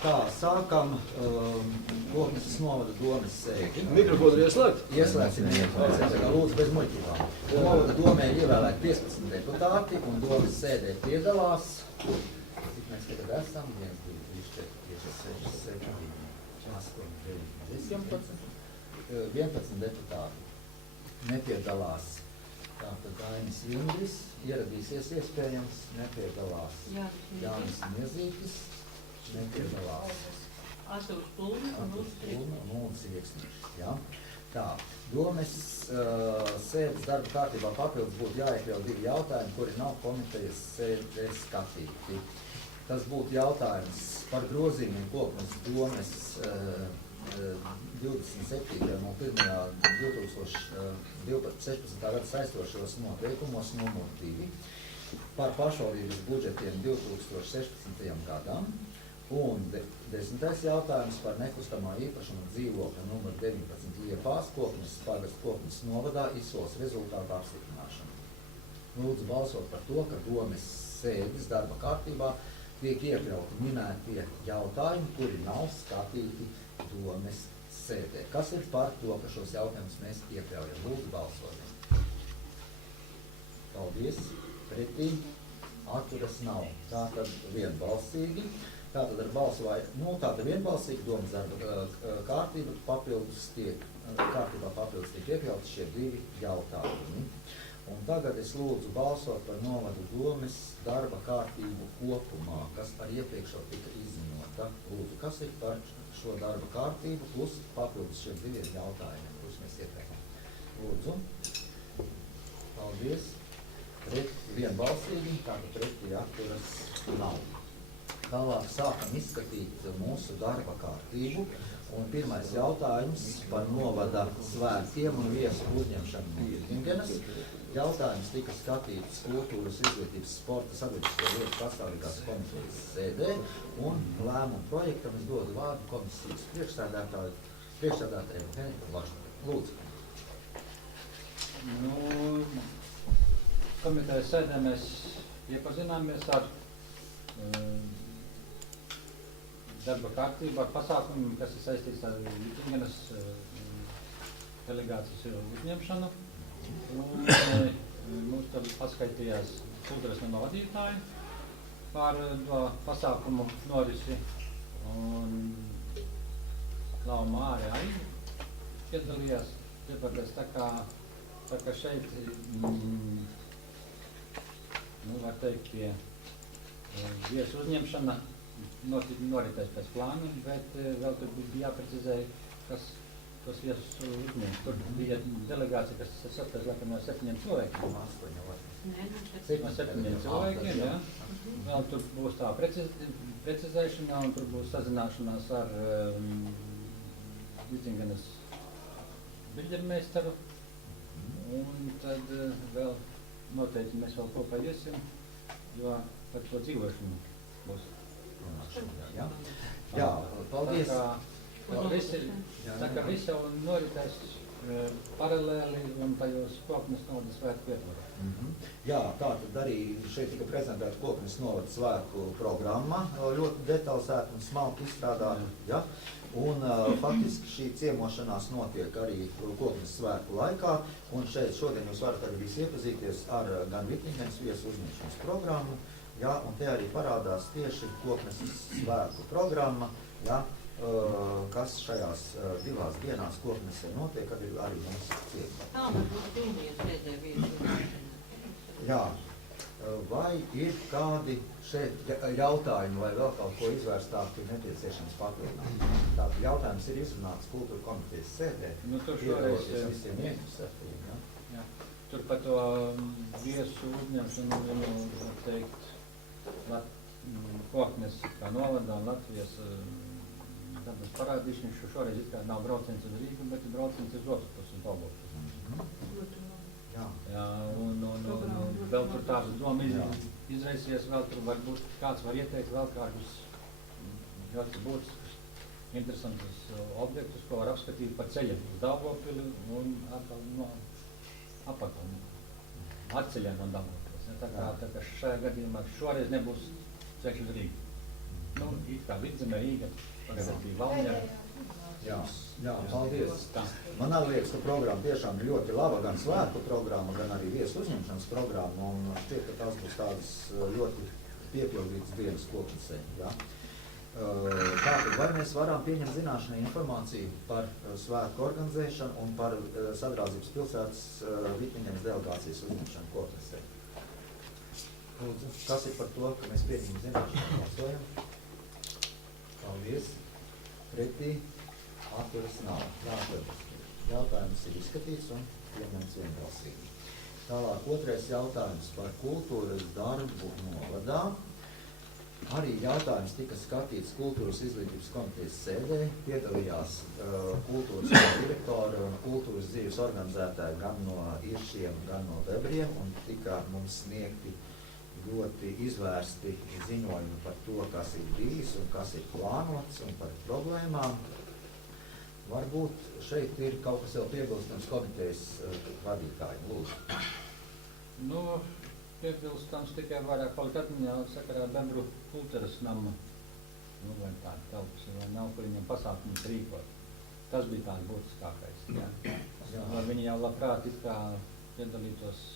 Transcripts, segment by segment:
Tā, sākam Kokneses novada domes sēdi. Mikrofonu ir ieslēgt? Ieslēgsim mikrofonu. Lūdzu bez muļķībām. Novada domē ievēlēt 15 deputāti un domes sēdē piedalās. Cik mēs tagad esam? 1, 2, 3, 4, 5, 6, 7, 8, 9, 10, 11 deputāti. Nepiedalās. Tātad Ainis Jungris ieradīsies iespējams, nepiedalās Jānis Miezītis. Nepiedalās. Atūs Plūna un Ulris Rieksnieks. Ja? Tā, domes sēdes darba kārtībā papildus būtu jāiekļaut 2 jautājumi, kuri nav komitejas sēdē skatīti. Tas būtu jautājums par grozījumiem Kokneses domes 27.01.2016. gada saistošos noteikumos numur 2 par pašvaldības budžetiem 2016. gadam. Un 10. jautājums par nekustamā īpašuma dzīvokļa numur 19 Iepās Kokneses pagasts Kokneses novadā izsoles rezultātu apstiprināšanu. Lūdzu balsot par to, ka domes sēdes darba kārtībā tiek iekļauti minētie jautājumi, kuri nav skatīti domes sēdē. Kas ir par to, ka šos jautājumus mēs iekļaujam? Lūdzu balsot. Paldies. Pretī. Atturas nav. Tātad vienbalsīgi. Tātad ar balsu vai, tātad vienbalsīgi domas darba kārtībā papildus tiek iekļauts šie 2 jautājumi. Un tagad es lūdzu balsot par novadu domes darba kārtību kopumā, kas par iepriekšo tika izziņota. Lūdzu, kas ir par šo darba kārtību plus papildus šiem 2 jautājumiem, kurus mēs iekļaujam. Lūdzu. Paldies. Vienbalsīgi, tātad pretī atturas nav. Tālāk sākam izskatīt mūsu darba kārtību. Un pirmais jautājums par novada svētkiem un viesu uzņemšanu no Vitingenes. Jautājums tika skatīts kultūras, izglītības, sporta, sabiedrisko lietu pastāvīgās komitejas sēdē. Un lēmumu projektam es dodu vārdu komisijas priekšsēdētājiem Henriku Lašnaru. Lūdzu. Komitejas sēdē mēs iepazināmies ar darba kārtību ar pasākumiem, kas ir saistīts ar Vitingenes delegācijas uzņemšanu. Mums tad paskaitījās kultūras nama vadītāji par pasākumu norisi. Un Klau Māre arī piedalījās. Tāpēc tā kā šeit, var teikt, viesu uzņemšana noritēs pēc plāna, bet vēl tur bija jāprecizē, kas tos viesus uzņems. Tur bija delegācija, kas sastāv no 7 cilvēkiem. No 7 cilvēkiem, jā. Vēl tur būs tā precizēšana un tur būs sazināšanās ar Vitingenes biļģermeistaru. Un tad vēl noteikti mēs vēl kopā iesim, jo par to dzīvošanu būs. Jā, paldies. Tā kā viss jau noritēs paralēli un tajos Kokneses novada svētku ietvaros. Jā, tātad arī šeit tika prezentēta Kokneses novada svētku programma, ļoti detalizēta un smalki izstrādāta. Ja? Un faktiski šī ciemošanās notiek arī Kokneses svētku laikā. Un šeit šodien jūs varat arī visi iepazīties ar gan Vitingenes viesu uzņemšanas programmu, ja, un te arī parādās tieši Kokneses svētku programma, ja, kas šajās 2 dienās Koknesē notiek, arī mums cietā. Tā varbūt pirmajā sēdē viesu. Jā, vai ir kādi šeit jautājumi vai vēl kaut ko izvērstāk, ir nepieciešams papildināt? Tātad jautājums ir izrunāts kultūra komitejas sēdē. Tur šoreiz visiem ieinteresētajiem, ja? Jā. Tur par to viesu uzņemšanu, var teikt, Kokneses kā novadā Latvijas dabas parādīšana, šoreiz it kā nav brauciens uz Rīgu, bet ir brauciens uz otru pusi un Daugavpils. Jā, un vēl tur tādas doma izraisies, vēl tur varbūt kāds var ieteikt vēl kādus ļoti būtiskus, interesantus objektus, ko var apskatīt par ceļiem uz Daugavpili un apakaļ atceļiem no Daugavpils. Tā kā šajā gadījumā šoreiz nebūs ceļš uz Rīgu. Nu, it kā Vidzeme Rīga, tagad bija Valmiera. Jā, paldies. Man arī liekas, ka programma tiešām ir ļoti laba, gan svētku programma, gan arī viesu uzņemšanas programma, un šķiet, ka tās būs tādas ļoti piepildītas dienas Koknesē. Ja? Tātad, vai mēs varam pieņemt zināšanai informāciju par svētku organizēšanu un par Sadrādzības pilsētas Vitmiņenes delegācijas uzņemšanu Koknesē? Lūdzu, kas ir par to, ka mēs pieņemam zināšanai balsojam? Paldies. Pretī. Atturas nav. Jautājums ir izskatīts un pieņemts vienbalsīgi. Tālāk otrais jautājums par kultūras darbu novadā. Arī jautājums tika skatīts Kultūras izglītības komitejas sēdē. Piedalījās kultūras direktori un kultūras dzīves organizētāji gan no Iršiem, gan no Bebriem, un tika mums sniegti ļoti izvērsti ziņojumi par to, kas ir bijis un kas ir plānots un par problēmām. Varbūt šeit ir kaut kas vēl piebilstams komitejas vadītājiem, lūdzu. Nu, piebilstams tikai vairāk palikt atmiņā sakarā Bebru kultūras nama, nu, vai tāda telpas, vai nav, kur viņam pasākumus rīkot. Tas bija tāds būtiskākais. Jā. Viņi jau labprāt it kā piedalītos,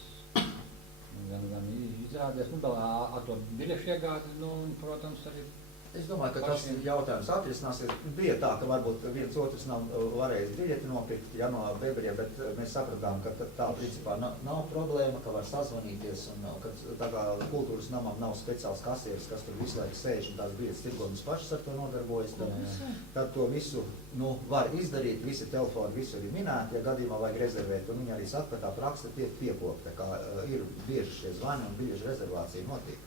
gan izrādies, nu, vēl ar to biļešu iegādi, nu, un, protams, arī. Es domāju, ka tas jautājums atrisināsies. Bija tā, ka varbūt viens otrs nav varējis biļeti nopirkt, ja no Bebriem, bet mēs sapratām, ka tā principā nav problēma, ka var sazvanīties, un ka tā kā kultūras namam nav speciāls kasieris, kas tur visu laiku sēž un tās biļetes tirgonis pašas ar to nodarbojas, tad to visu var izdarīt, visi telefoni visur ir minēti, ja gadījumā vajag rezervēt, un viņi arī saka, ka tā praksa tiek piekopta, kā ir bieži šie zvani un biļešu rezervācija notiek.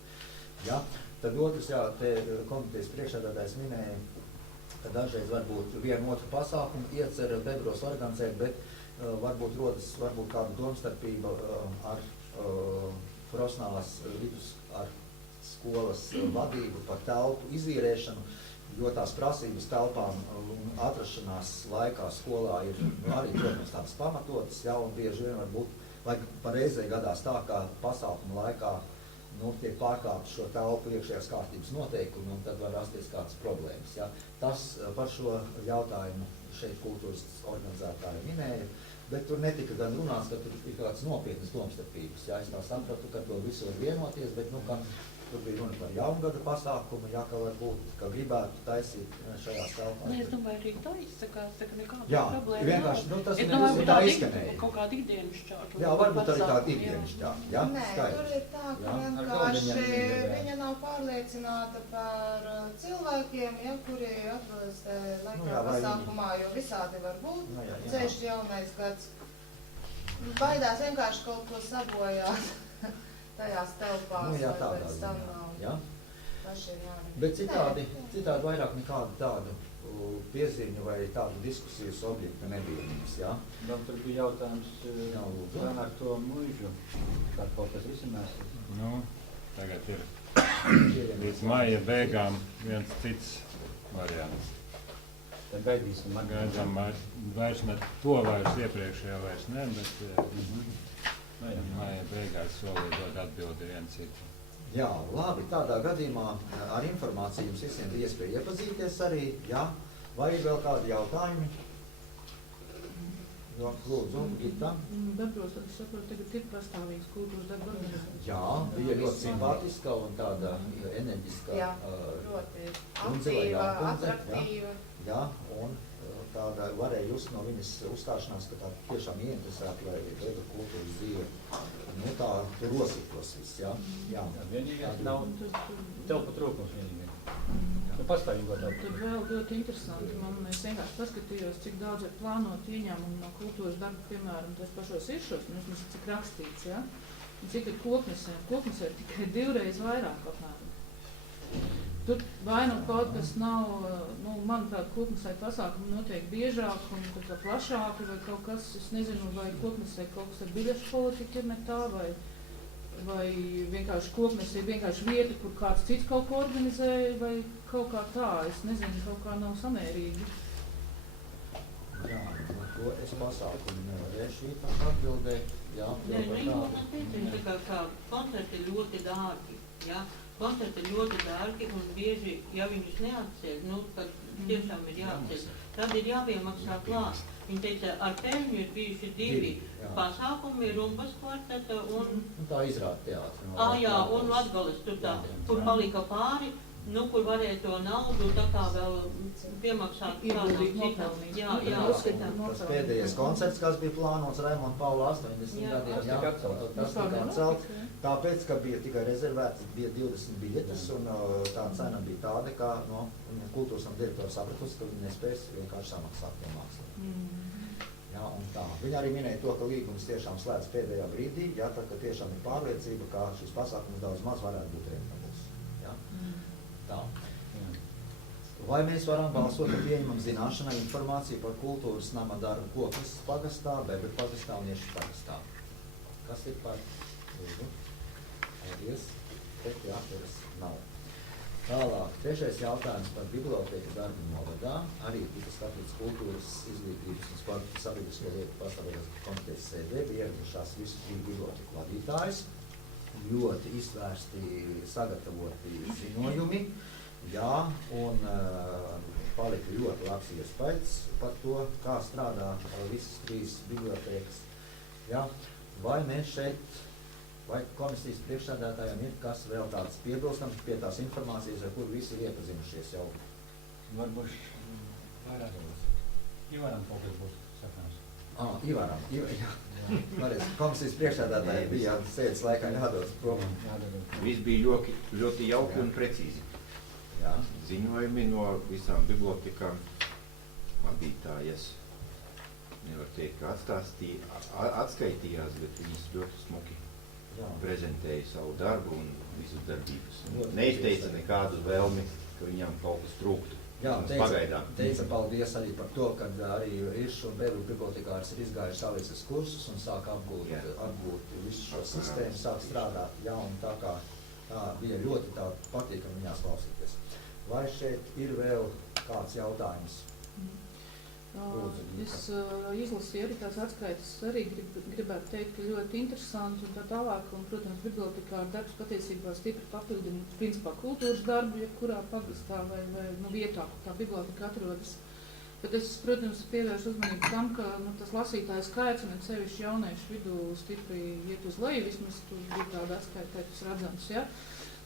Ja? Tad otrs, jā, te komitejas priekšsēdētājs minēja, ka dažreiz varbūt vienu otru pasākumu iecer Bebros organizēt, bet varbūt rodas kāda domstarpība ar profesionālās vidus, ar skolas vadību par telpu izīrēšanu, jo tās prasības telpām un atrašanās laikā skolā ir arī, protams, tādas pamatotas, jā, un bieži vien varbūt, vai pareizai gadās tā, kā pasākuma laikā tiek pārkāpts šo telpu iekšējās kārtības noteikumi, un tad var rasties kādas problēmas. Ja? Tas par šo jautājumu šeit kultūras organizētāji minēja, bet tur netika gan runāts, ka tur ir kāds nopietnas domstarpības. Ja? Es tā sapratu, ka to visu var vienoties, bet ka tur bija runa par jaungada pasākumu, ja, ka varbūt, ka gribētu taisīt šajās telpās. Es domāju, arī tā izsakās, ka nekāda Jā, problēma vienkārši, nav. tas es domāju, tā izskanēja. Kaut kāda ikdienas šķāta. Jā, varbūt arī tāda ikdienas šķāta. Ja? Nē, tur ir tā, ka vienkārši viņa nav pārliecināta par cilvēkiem, ja, kuri atbilst laikā pasākumā, jo visādi var būt. Ceļš jaunais gads. Baidās vienkārši kaut ko sabojāt. Tajās telpās, jā, vai pēc tam nav pašiem jāņem. Bet citādi vairāk nekādu tādu piezīmju vai tādu diskusijas objektu nebija mums, jā? Vēl tur bija jautājums, vai ar to muižu, kā kaut kas risinās? Nu, tagad ir līdz maija beigām viens cits variants. Tad gaidīsim. Gaidām vairs ne to vairs, iepriekšējā vairs ne, bet maija beigās solīja dot atbildi viens citu. Jā, labi, tādā gadījumā ar informāciju jums visiem bija iespēja iepazīties arī, jā? Vai ir vēl kādi jautājumi? Jo, lūdzu, Gita. Bebros, tad es saprotu, tagad ir pastāvīgs kultūras darba organizācija. Jā, bija ļoti simpātiska un tāda enerģiska. Jā, ļoti aktīva, atraktīva. Jā, un tāda varēja just no viņas uzstāšanās, ka tā tiešām ieinteresēta, lai Bebra kultūras dzīve, tā rosikos viss, jā? Jā. Vienīgais nav telpu trūkums vienīgais. Pastāvīgo telpu. Tad vēl ļoti interesanti, es vienkārši paskatījos, cik daudz ir plānot ieņēmumu no kultūras darba, piemēram, tos pašos Iršos, cik rakstīts, jā? Un cik ir Koknesē. Koknesē ir tikai 2 reizes vairāk apmēram. Tur vai nu kaut kas nav, manuprāt, Koknesē pasākumi notiek biežāk un plašāk, vai kaut kas, es nezinu, vai Koknesē kaut kas ar biļešu politiku ir ne tā, vai vienkārši Koknesē ir vienkārši vieta, kur kāds cits kaut ko organizē, vai kaut kā tā, es nezinu, kaut kā nav samērīgi. Jā, to es pasākumu nevarēšu atbildēt. Jā, Nē, tā kā koncerti ļoti dārgi, ja? koncerti ir ļoti dārgi un bieži, ja viņus neatceļ, nu, tad tiešām ir jāatceļ. Tad ir jāpiemaksā klāt. Viņi teica, ar Peļņu ir bijuši divi pasākumi, Rumbas kvarteta un... Tā izrāda teātri. Jā, un Latgales tur tā, kur palika pāri, nu, kur varēja to naudu tā kā vēl piemaksāt kādām citām. Jā. Tas pēdējais koncerts, kas bija plānots Raimonda Paula 80 gadiem, tas tika atcelts. Tāpēc, ka bija tikai rezervēts, bija 20 biļetes, un tā cena bija tāda, ka kultūras un direktors sapratusi, ka viņi nespēs vienkārši samaksāt to mākslu. Jā, un tā. Viņa arī minēja to, ka līgums tiešām slēdz pēdējā brīdī, jā, tad, ka tiešām ir pārliecība, ka šis pasākums daudz maz varētu būt rentabls. Jā. Tā. Vai mēs varam balsot, ka pieņemam zināšanai informāciju par kultūras nama darbu Koknes pagastā, Bebru pagastā un Iešu pagastā? Kas ir par? Lūdzu. Paldies. Pret jāatveras nav. Tālāk, trešais jautājums par bibliotēku darbu novadā. Arī tika skatīts kultūras, izglītības un sporta sabiedrisko lietu pastāvības komitejas sēdē. Bija ieradušās visu trīs biblioteku vadītājus. Ļoti izvērsti sagatavoti ziņojumi. Jā, un palika ļoti labs iespējas par to, kā strādā visas trīs bibliotēkas. Jā, vai mēs šeit, vai komisijas priekšsēdētājiem ir kas vēl tāds piebilstams pie tās informācijas, ar kur visi ir iepazinušies jau? Varbūt vairāk Ivaram kaut kas būs sakāms. Ivaram, jā. Komisijas priekšsēdētāji bija sēdes laikā jādodas prom. Viss bija ļoti jauki un precīzi. Jā. Ziņojumi no visām bibliotekām vadītājas, nevar teikt, ka atskaitījās, bet viņas ļoti smuki prezentēja savu darbu un visu darbības. Neizteica nekādu vēlmi, ka viņām kaut kas trūktu. Jā, teica paldies arī par to, ka arī Iršu un Bebru bibliotekārs ir izgājuši savīces kursus un sāk apgūt visu šo sistēmu, sāk strādāt. Jā, un tā kā bija ļoti tā patīkami viņās klausīties. Vai šeit ir vēl kāds jautājums? Es izlasīju arī tās atskaites, arī gribētu teikt, ka ļoti interesanti un tā tālāk, un, protams, bibliotekāra darbs patiesībā stipri papildina, principā, kultūras darbu, jebkurā pagastā vai vietā, kur tā biblioteka atrodas. Bet es, protams, pievēršu uzmanību tam, ka tas lasītāju skaits un sevišķi jauniešu vidū stipri iet uz leju, vismaz tur bija tāda atskaita, kā tas redzams, ja?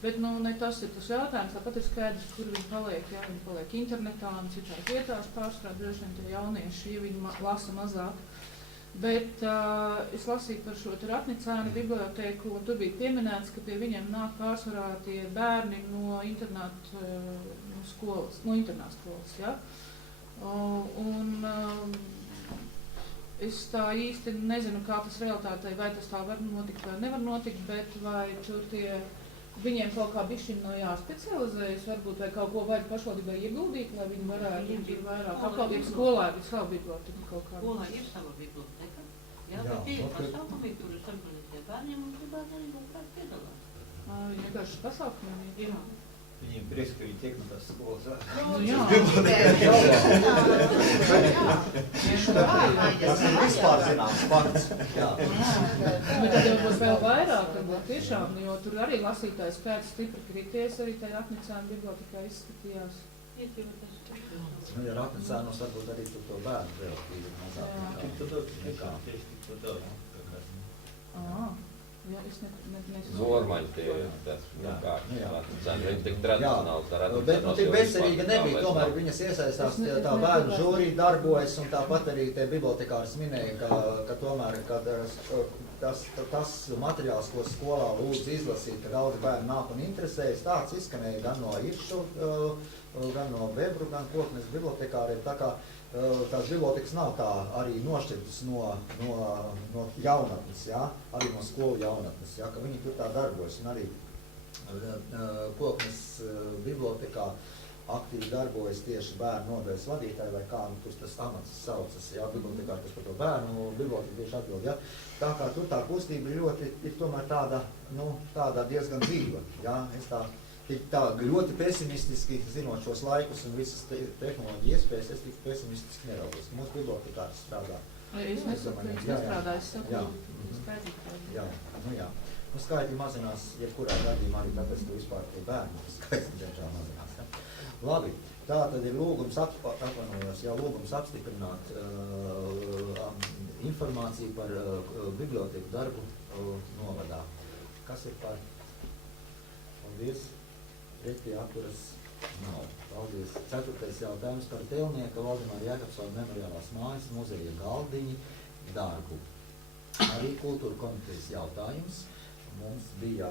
Bet ne tas ir tas jautājums, tāpat ir skaidrs, kur viņi paliek. Ja? Viņi paliek internetā un citās vietās pārsvarā, droši vien tie jaunieši, ja viņi lasa mazāk. Bet es lasīju par šo Ratnicēnu bibliotēku, un tur bija pieminēts, ka pie viņiem nāk pārsvarā tie bērni no internāta skolas, no internāta skolas. Ja? Es tā īsti nezinu, kā tas realitātei, vai tas tā var notikt vai nevar notikt, bet vai tur viņiem kaut kā bišķiņ no jāspecializējas, varbūt vai kaut ko vajag pašvaldībai ieguldīt, lai viņi varētu tur vairāk. Atkal skolā ir savu biblioteka kaut kā. Skolā ir sava biblioteka, jā, bet tie ir pasākumi, kuras organizē bērniem un tur bērni arī kaut kā piedalās. Vienkārši pasākumi? Jā. Viņiem prieks, ka viņi tiek no tās skolas. Jā. Tas ir vispār zināms fakts. Bet tad jau būs vēl vairāk, tiešām, jo tur arī lasītājs skaits stipri krities, arī tā Ratnicēna bibliotekā izskatījās. Ja Ratnicēnos varbūt arī tur to bērnu relatīvi mazāk. Jā, es nesaku. Zormaņi tie ir tas, viņi tik tradicionāli tā Ratnicēnos. Bet tik veselīga nebija, tomēr viņas iesaistās, tā bērnu žūrī darbojas, un tāpat arī tie bibliotekārs minēja, ka tomēr, ka tas materiāls, ko skolā lūdz izlasīt, ka daudz bērnu nāk un interesējas, tāds izskanēja gan no Iršu, gan no Bebru, gan Koknes bibliotekāriem, tā kā tās bibliotekas nav tā arī nošķirtas no jaunatnes, ja? Arī no skolu jaunatnes, ja? Ka viņi tur tā darbojas. Un arī Koknes bibliotekā aktīvi darbojas tieši bērnu nodaļas vadītāji, vai kā tas amats saucas, ja? Bibliotekāri, kas par to bērnu biblioteku tieši atbild. Ja? Tā kā tur tā kustība ļoti ir tomēr tāda diezgan dzīva. Ja? Es tā ļoti pesimistiski, zinot šos laikus un visas tehnoloģiju iespējas, es tik pesimistiski neraudos. Mūsu bibliotekārs strādā. Es nesaku, ka es nestrādāju, es saku, skaidrītāji. Jā. Skaitļi mazinās, jebkurā gadījumā arī tāpēc, ka vispār tie bērni skaitļi tiešām mazinās. Ja? Labi, tā tad ir lūgums lūgums apstiprināt informāciju par biblioteku darbu novadā. Kas ir par? Paldies. Pretī atturas nav. Paldies. 4. jautājums par Telnieka Valdemāra Jākapsona memoriālās mājas muzeja galdiņu darbu. Arī kultūra komitejas jautājums. Mums bija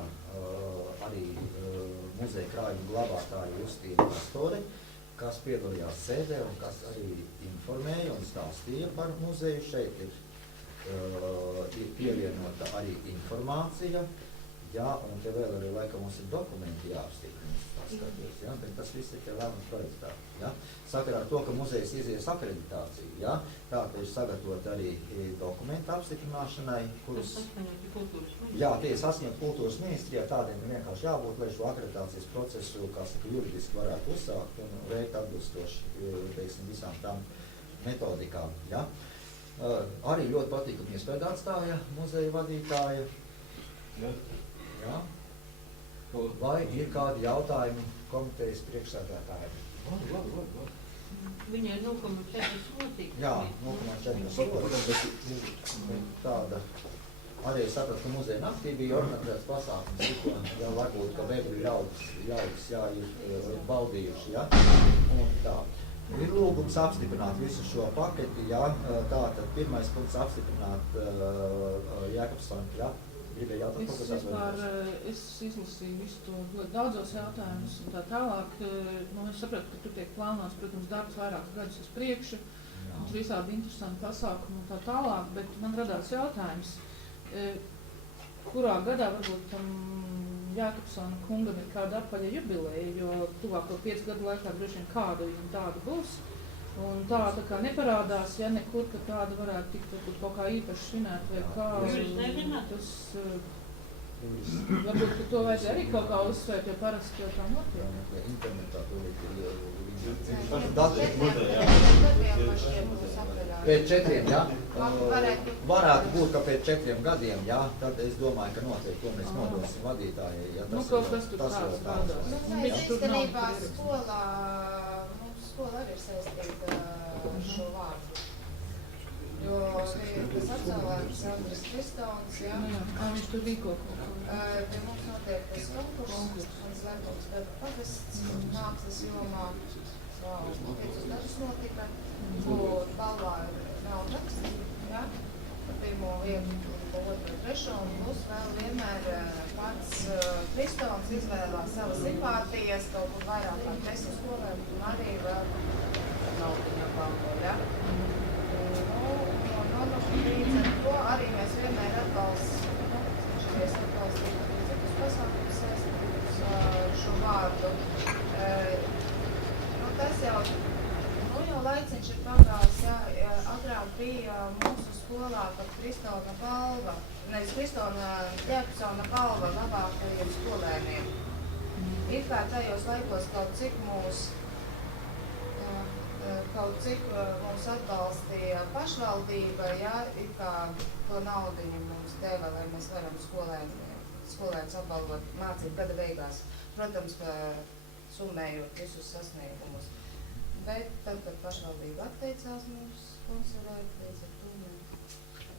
arī muzeja krājuma glabātāja Justīna Pastore, kas piedalījās sēdē un kas arī informēja un stāstīja par muzeju. Šeit ir pievienota arī informācija. Jā, un te vēl arī laikam mums ir dokumenti jāapstiprina, ja? Bet tas viss ir te lēmums projektā. Ja? Sakarā ar to, ka muzejs izies akreditāciju, ja? Tā ka ir sagatavot arī dokumenti apstiprināšanai, kurus... Jā, tie ir sasniegt kultūras ministrijā, tādiem vienkārši jābūt, lai šo akreditācijas procesu, kā saka, juridiski varētu uzsākt un veikt atbilstoši, teiksim, visām tām metodikām. Ja? Arī ļoti patīkami iespēju atstāja muzeja vadītāja. Ja? Vai ir kādi jautājumi komitejas priekšsēdētājiem? Viņai 0,4 slotīgs. Jā, 0,4 slotīgs. Tāda. Arī es sapratu, ka muzeja naktī bija organizēts pasākums, ja varbūt, ka bēgļu ļaudis jā, ir baudījuši, ja? Un tā. Ir lūgums apstiprināt visu šo paketi, jā. Tātad pirmais punkts apstiprināt Jākapsona, jā. Es izlasīju visu to ļoti daudzos jautājumus un tā tālāk. Es sapratu, ka tur tiek plānots, protams, darbs vairākus gadus uz priekšu, mums visādi interesanti pasākumi un tā tālāk, bet man radās jautājums, kurā gadā varbūt tam Jākapsona kungam ir kāda apaļa jubileja, jo tuvāko 5 gadu laikā droši vien kāda viņam tāda būs. Un tā kā neparādās, ja nekur, ka tāda varētu tikt kaut kā īpaši svinēt vai kā. Jūs nezināt? Tas, varbūt, ka to vajadzēja arī kaut kā uzsvērt, jo parasti jau tā notiek. Internetā to ir Pēc 4, jā? Varētu būt, ka pēc 4 gadiem, jā? Tad es domāju, ka noteikti to mēs nodosim vadītājai, ja tas kaut kas tur tāds strādās. Mēs īstenībā skola arī ir saistīta ar šo vārdu. Jo tas apcēlājums Andris Kristons, jā. Viņš tur rīko kaut ko. Pie mums notiek tas konkurss, mans Lemons gada pavests, mākslas jomā, 5 gadus notika, kur balvā ir naudas, jā, par 1. vietu, par 2. 3. un plus vēl vienmēr pats Kristons izvēlās savas simpātijas, kaut kur vairāk kā 10 skolēm, un arī vēl naudiņa balvo, jā. Līdz ar to arī mēs vienmēr atbalstīties līdzīgus pasākumus saistītus šo vārdu. Tas jau laiciņš ir pagājis, jā, agrāk bija mūsu skolā pat Kristona balva, nevis Kristona Jākapsona balva labākajiem skolēniem. Ir kā tajos laikos kaut cik mums atbalstīja pašvaldība, jā, ir kā to naudiņu mums deva, lai mēs varam skolēnus apbalvot mācību gada beigās. Protams, summējot visus sasniegumus. Bet tad, kad pašvaldība atteicās mums sponsorēt, līdz ar to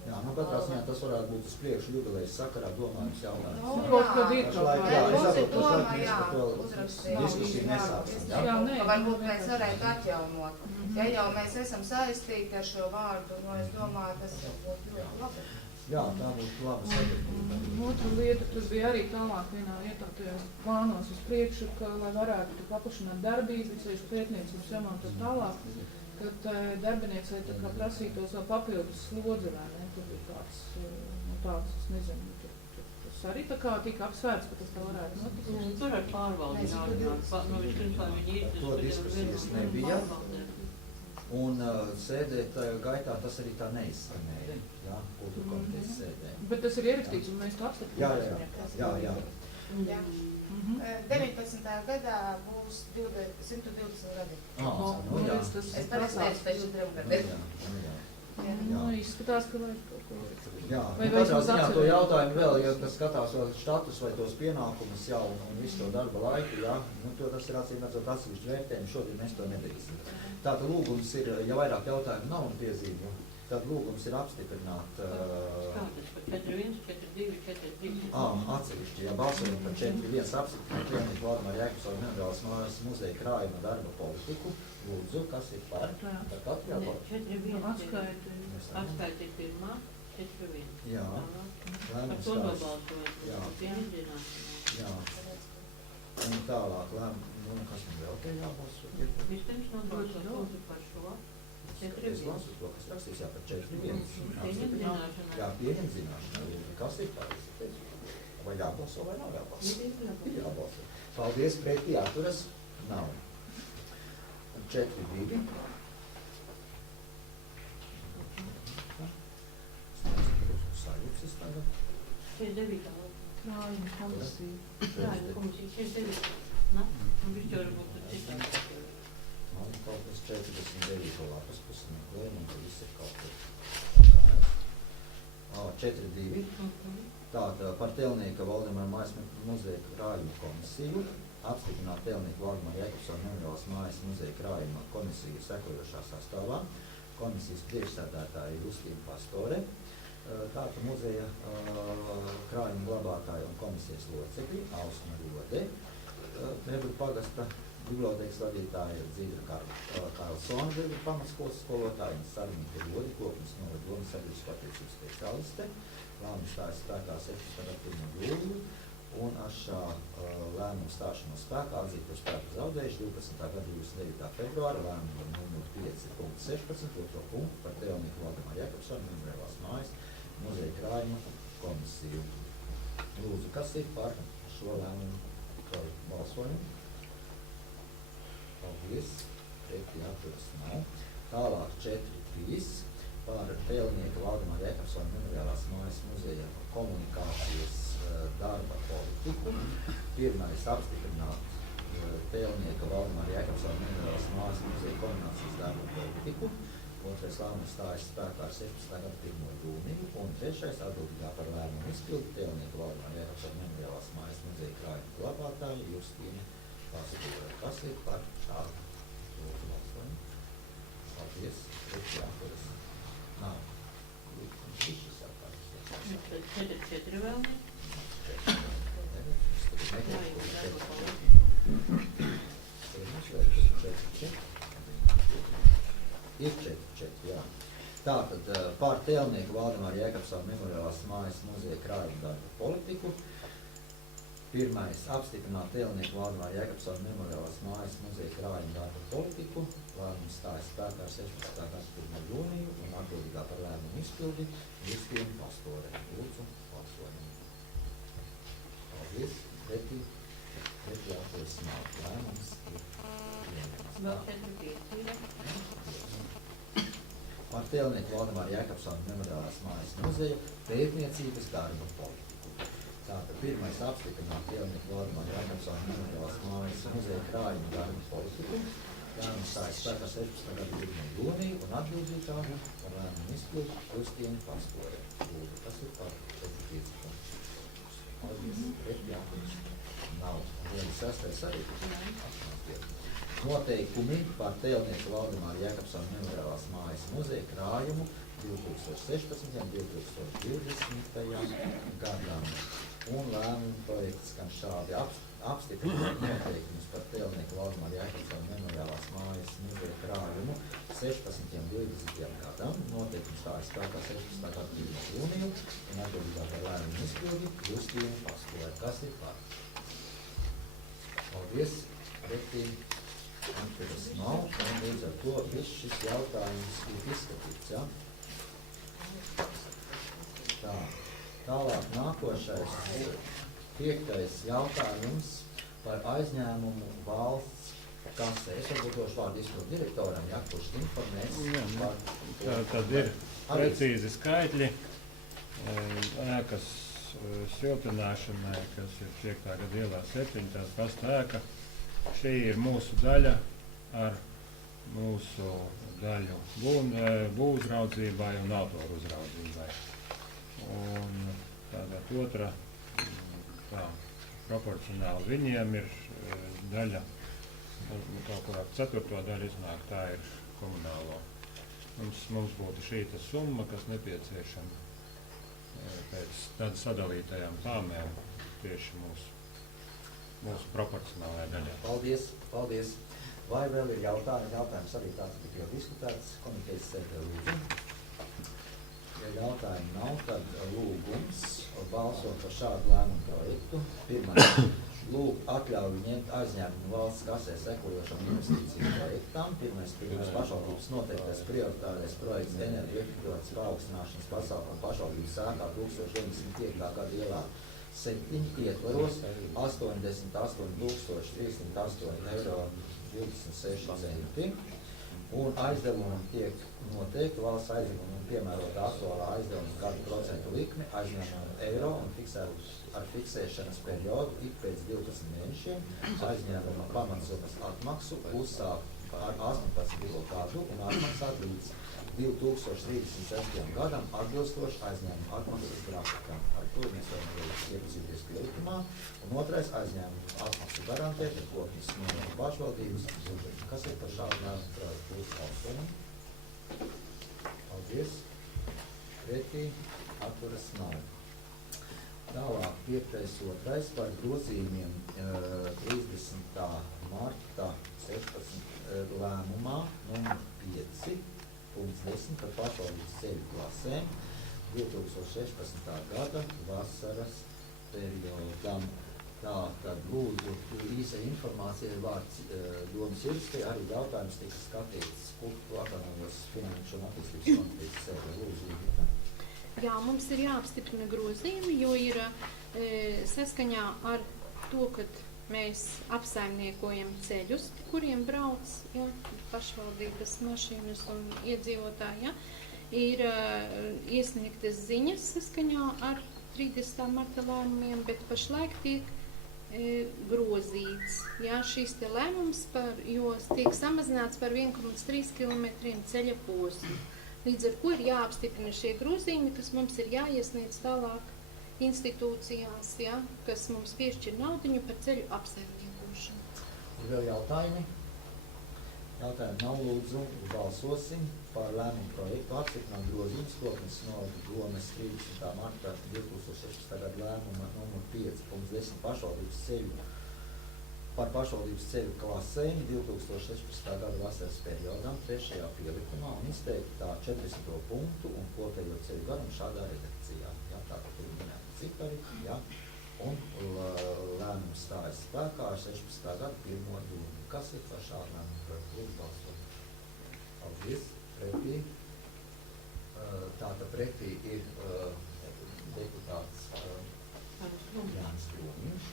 Jā, katrā ziņā tas varētu būt uz priekšu jubilejas sakarā domājums jautājums. Diskusiju nesāksim. Varbūt mēs varētu atjaunot. Ja jau mēs esam saistīti ar šo vārdu, es domāju, tas būtu ļoti labi. Jā, tā būtu laba sadarbība. Otra lieta, tas bija arī tālāk vienā vietā, tajos plānos uz priekšu, ka, lai varētu paplašināt darbību, ceļš pētniecības jomā un tā tālāk, kad darbinieci tā kā prasītos vēl papildus slodzi, vai ne? Tur ir tāds, es nezinu, tas arī tā kā tika apsvērts, ka tas tā varētu notikt. Tur ar pārvaldināt, to diskusijas nebija. Un sēdēt gaitā tas arī tā neizskanēja, jā, kultūra komitejas sēdē. Bet tas ir ierakstīts un mēs to apstiprinām. Jā. 19. gadā būs 120 gadi. Jā. Es parasti teicu pēc 4 gadiem. Nu, izskatās, ka vajag kaut ko likt. Jā, Vai katrā vismaz ziņā to atsevišķi? jautājumu vēl, ja tas skatās vēl štatus vai tos pienākumus jau un visu to darba laiku, jā, nu to tas ir acīm redzot atsevišķi vērtējumi, šodien mēs to nedarīsim. Tātad lūgums ir, ja vairāk jautājumu nav un piezīmju, tad lūgums ir apstiprināt. Kādas par 4.1, 4.2, 4.3? Atsevišķi, ja balsojam par 4.1 apstiprināt Lielnieku Valdemāra Jēkabsona Memoriālās mājas muzeja krājuma darba politiku, lūdzu, kas ir par katru jābalso? 4.1 atskaita ir pirmā, 4.1. Jā. Par to nobalsojam. Jā. Un tālāk lēmumu, kas man vēl te jābalso? Vispirms nobalsot lūdzu par šo. Es lasu to, kas rakstīs, jā, par 4.1. Pieņem zināšanai. Jā, pieņem zināšanai. Kas ir pareizi? Vai jābalso vai nav jābalso? Jābalso. Paldies, pretī atturas nav. 4.2. Sajūtas tagad. 49. Krājuma komisija. Krājuma komisija 49. Na, un viņš jau varbūt tur citām. Man kaut kas 49. lapas pusi meklējam, un tad viss ir kaut kur. 4.2. Tātad par Tēlnieka Valdemāra mājas muzeja krājuma komisiju apstiprināt Tēlnieka Valdemāra Jēkabsona Memoriālās mājas muzeja krājuma komisiju sekojošā sastāvā. Komisijas priekšsēdētāja Justīna Pastore, tātad muzeja krājuma glabātāja un komisijas locekļi Ausma Rode, Nebru pagasta bibliotēkas vadītāja Dzīdra Karlsona, Nebru pamatskolas skolotāja un Sarmīta Rodi, Kopnes novada domas sabiedrisko attiecību speciāliste. Lēmums stājas spēkā 17. jūliju, un ar šā lēmumu stāšanos spēkā atzīt par spēku zaudējuši 12. gada 29. februāra lēmumu 05.16. otro punktu par Tēlnieku Valdemāra Jēkabsona Memoriālās mājas muzeja krājuma komisiju. Lūdzu, kas ir par šo lēmumu balsojumu? Paldies. Pretī atturas nav. Tālāk 4.3. par Tēlnieka Valdemāra Jēkabsona Memoriālās mājas muzeja komunikācijas darba politiku. Pirmais apstiprināt Tēlnieka Valdemāra Jēkabsona Memoriālās mājas muzeja komunikācijas darba politiku. Otrais lēmums stājas spēkā ar 16. gada 1. jūniju. Un trešais atbildīgā par lēmumu izpildi Tēlnieka Valdemāra Jēkabsona Memoriālās mājas muzeja krājuma glabātāja Justīna Pastore. Kas ir par šādu lūdzu balsojumu? Paldies. Pretī atturas nav. Viss jāpārāk. 4 vēl ne? Ir 4, jā. Tātad pār Tēlnieka Valdemāra Jēkabsona Memoriālās mājas muzeja krājuma darba politiku. Pirmais apstiprināt Tēlnieka Valdemāra Jēkabsona Memoriālās mājas muzeja krājuma darba politiku. Lēmums stājas spēkā ar 16. gada 1. jūniju un atbildīgā par lēmumu izpildi Justīna Pastore. Lūdzu, balsojumu. Paldies. Pretī atturas nav. Lēmums ir pieņemts. Vēl 4.5 ir. Par Tēlnieku Valdemāra Jēkabsona Memoriālās mājas muzeja pētniecības darba politiku. Tātad pirmais apstiprināt Tēlnieku Valdemāra Jēkabsona Memoriālās mājas muzeja krājuma darba politiku. Lēmums stājas spēkā 16. gada 1. jūniju un atbildīgā par lēmumu izpildi Justīna Pastore. Lūdzu, kas ir par 4.5. Paldies. Pretī atturas nav. Un 6. arī. Noteikumi par Tēlnieka Valdemāra Jēkabsona Memoriālās mājas muzeja krājumu 2016. un 2020. gadam. Un lēmumu projekts skan šādi apstiprināt noteikumus par Tēlnieka Valdemāra Jēkabsona Memoriālās mājas muzeja krājumu 16. un 20. gadam. Noteikums stājas spēkā 16. gada 1. jūniju un atbildīgā par lēmumu izpildi Justīna Pastore. Kas ir par? Paldies. Pretī atturas nav, un līdz ar to viss šis jautājums ir izskatīts, ja? Tā. Tālāk nākošais 5. jautājums par aizņēmumu valsts kasē. Es varbūt došu vārdu izpildu direktoram, ja, kurš informēs par... Tad ir precīzi skaitļi ēkas siltināšanai, kas ir 5. gada ielā 7. tās pasta ēka. Šī ir mūsu daļa ar mūsu daļu būvuzraudzībai un autoru uzraudzībai. Un tātad otra, tā, proporcionāli viņiem ir daļa, kaut kur ap 4. daļu iznāk, tā ir komunālo. Mums būtu šī summa, kas nepieciešama pēc tāda sadalītajām tāmēm tieši mūsu proporcionālajā daļā. Paldies. Vai vēl ir jautājums arī tāds tika jau diskutēts komitejas sēdē lūdzu? Ja jautājumi nav, tad lūgums balsot par šādu lēmumu projektu. Pirmais, lūgt atļauju ņemt aizņēmumu valsts kasē sekojošam investīciju projektam. Pirmais pašvaldības noteiktais prioritārais projekts energoefektivitātes paaugstināšanas pasākumu pašvaldības sēkā 1905. gada ielā 7 ietvaros 88,308,26 centi. Un aizdevumam tiek noteikti valsts aizdevumu piemērot aktuālā aizdevuma gadu procentu likmi aizņēmumu eiro un ar fiksēšanas periodu ik pēc 12 mēnešiem aizņēmuma pamatsummas atmaksu uzsākt ar 18 gadu un atmaksāt līdz 2036. gadam atbilstoši aizņēmuma atmaksas grafikam. Ar to mēs varam iepazīties pielikumā. Un otrais aizņēmuma atmaksu garantēt ir Koknes novada pašvaldības budžets. Kas ir par šādu lēmumu projektu uzbalsojumu? Paldies. Pretī atturas nav. Tālāk 5.2. par grozījumiem 30. marta 16 lēmumā numur 5.10 par pašvaldības ceļu klasēm 2016. gada vasaras periodam. Tātad lūdzu īsa informācija ir vārds domas juristē, arī jautājums tika skatīts atvainojos Finanšu un attīstības komitejas sēdē. Lūdzu, Ligita. Jā, mums ir jāapstiprina grozījumi, jo ir saskaņā ar to, ka mēs apsaimniekojam ceļus, kuriem brauc pašvaldības mašīnas un iedzīvotāji. Ja, ir iesniegtas ziņas saskaņā ar 30. marta lēmumiem, bet pašlaik tiek grozīts. Ja, šīs te lēmums, jo tiek samazināts par 1,3 km ceļa posmu. Līdz ar ko ir jāapstiprina šie grozījumi, kas mums ir jāiesniedz tālāk institūcijās, ja, kas mums piešķir naudiņu par ceļu apsaimniekošanu. Ir vēl jautājumi? Jautājumi nav, lūdzu, balsosim par lēmumu projektu apstiprināt grozījumus Koknes novada domes 30. marta 2016. gada lēmuma numur 5.10 pašvaldības ceļu par pašvaldības ceļu klasēm 2016. gada vasaras periodam 3. pielikumā un izteikt tā 40. punktu un kopējo ceļu garumu šādā redakcijā. Ja, tātad ir minēti cipari, ja, un lēmums stājas spēkā ar 16. gada 1. jūniju. Kas ir par šādu lēmumu projektu? Lūdzu balsot. Paldies. Pretī. Tātad pretī ir deputāts Jānis Krūmiņš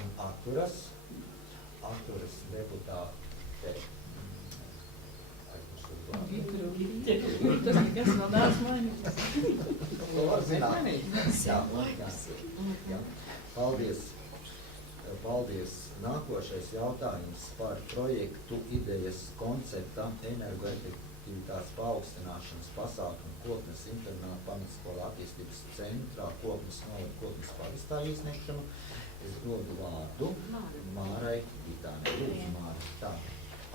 un atturas deputāte Tas nekas vēl daudz mainīts. Jā. Paldies. Nākošais jautājums par projektu idejas koncepta energoefektivitātes paaugstināšanas pasākumu Koknes internāta pamatskola attīstības centrā Koknes novada Koknes pagastā iesniegšanu. Es dodu vārdu Mārai Gitānei. Lūdzu, Māra. Tā.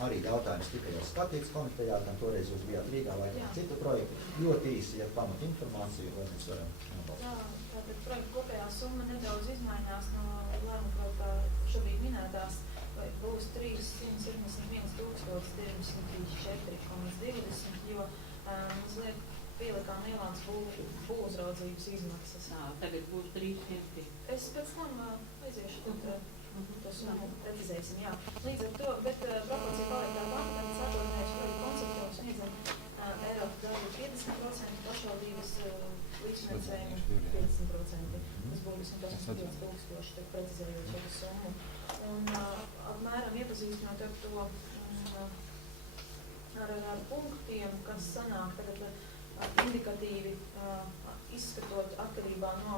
Arī jautājums tika jau skatīts komitejā, gan toreiz jūs bijāt Rīgā vai citu projektu. Ļoti īsi, ja pamat informāciju, lai mēs varam nobalsot. Jā, tātad projekta kopējā summa nedaudz izmainās no lēmuma projektā šobrīd minētās, vai būs 371,904,20, jo mazliet pielikām lielāks būvuzraudzības izmaksas. Tagad būs 300. Es pēc tam aiziešu, tad tos precizēsim, jā. Līdz ar to, bet proporcija paliek tā pati, tad sākotnējais projekta konceptu sniedzam Eiropas daļu 50%, pašvaldības līdzfinansējumu 50%. Tas būtu 185,000, tad precizējot šo summu. Un apmēram iepazīstinot ar to ar punktiem, kas sanāk tagad indikatīvi izskatot atkarībā no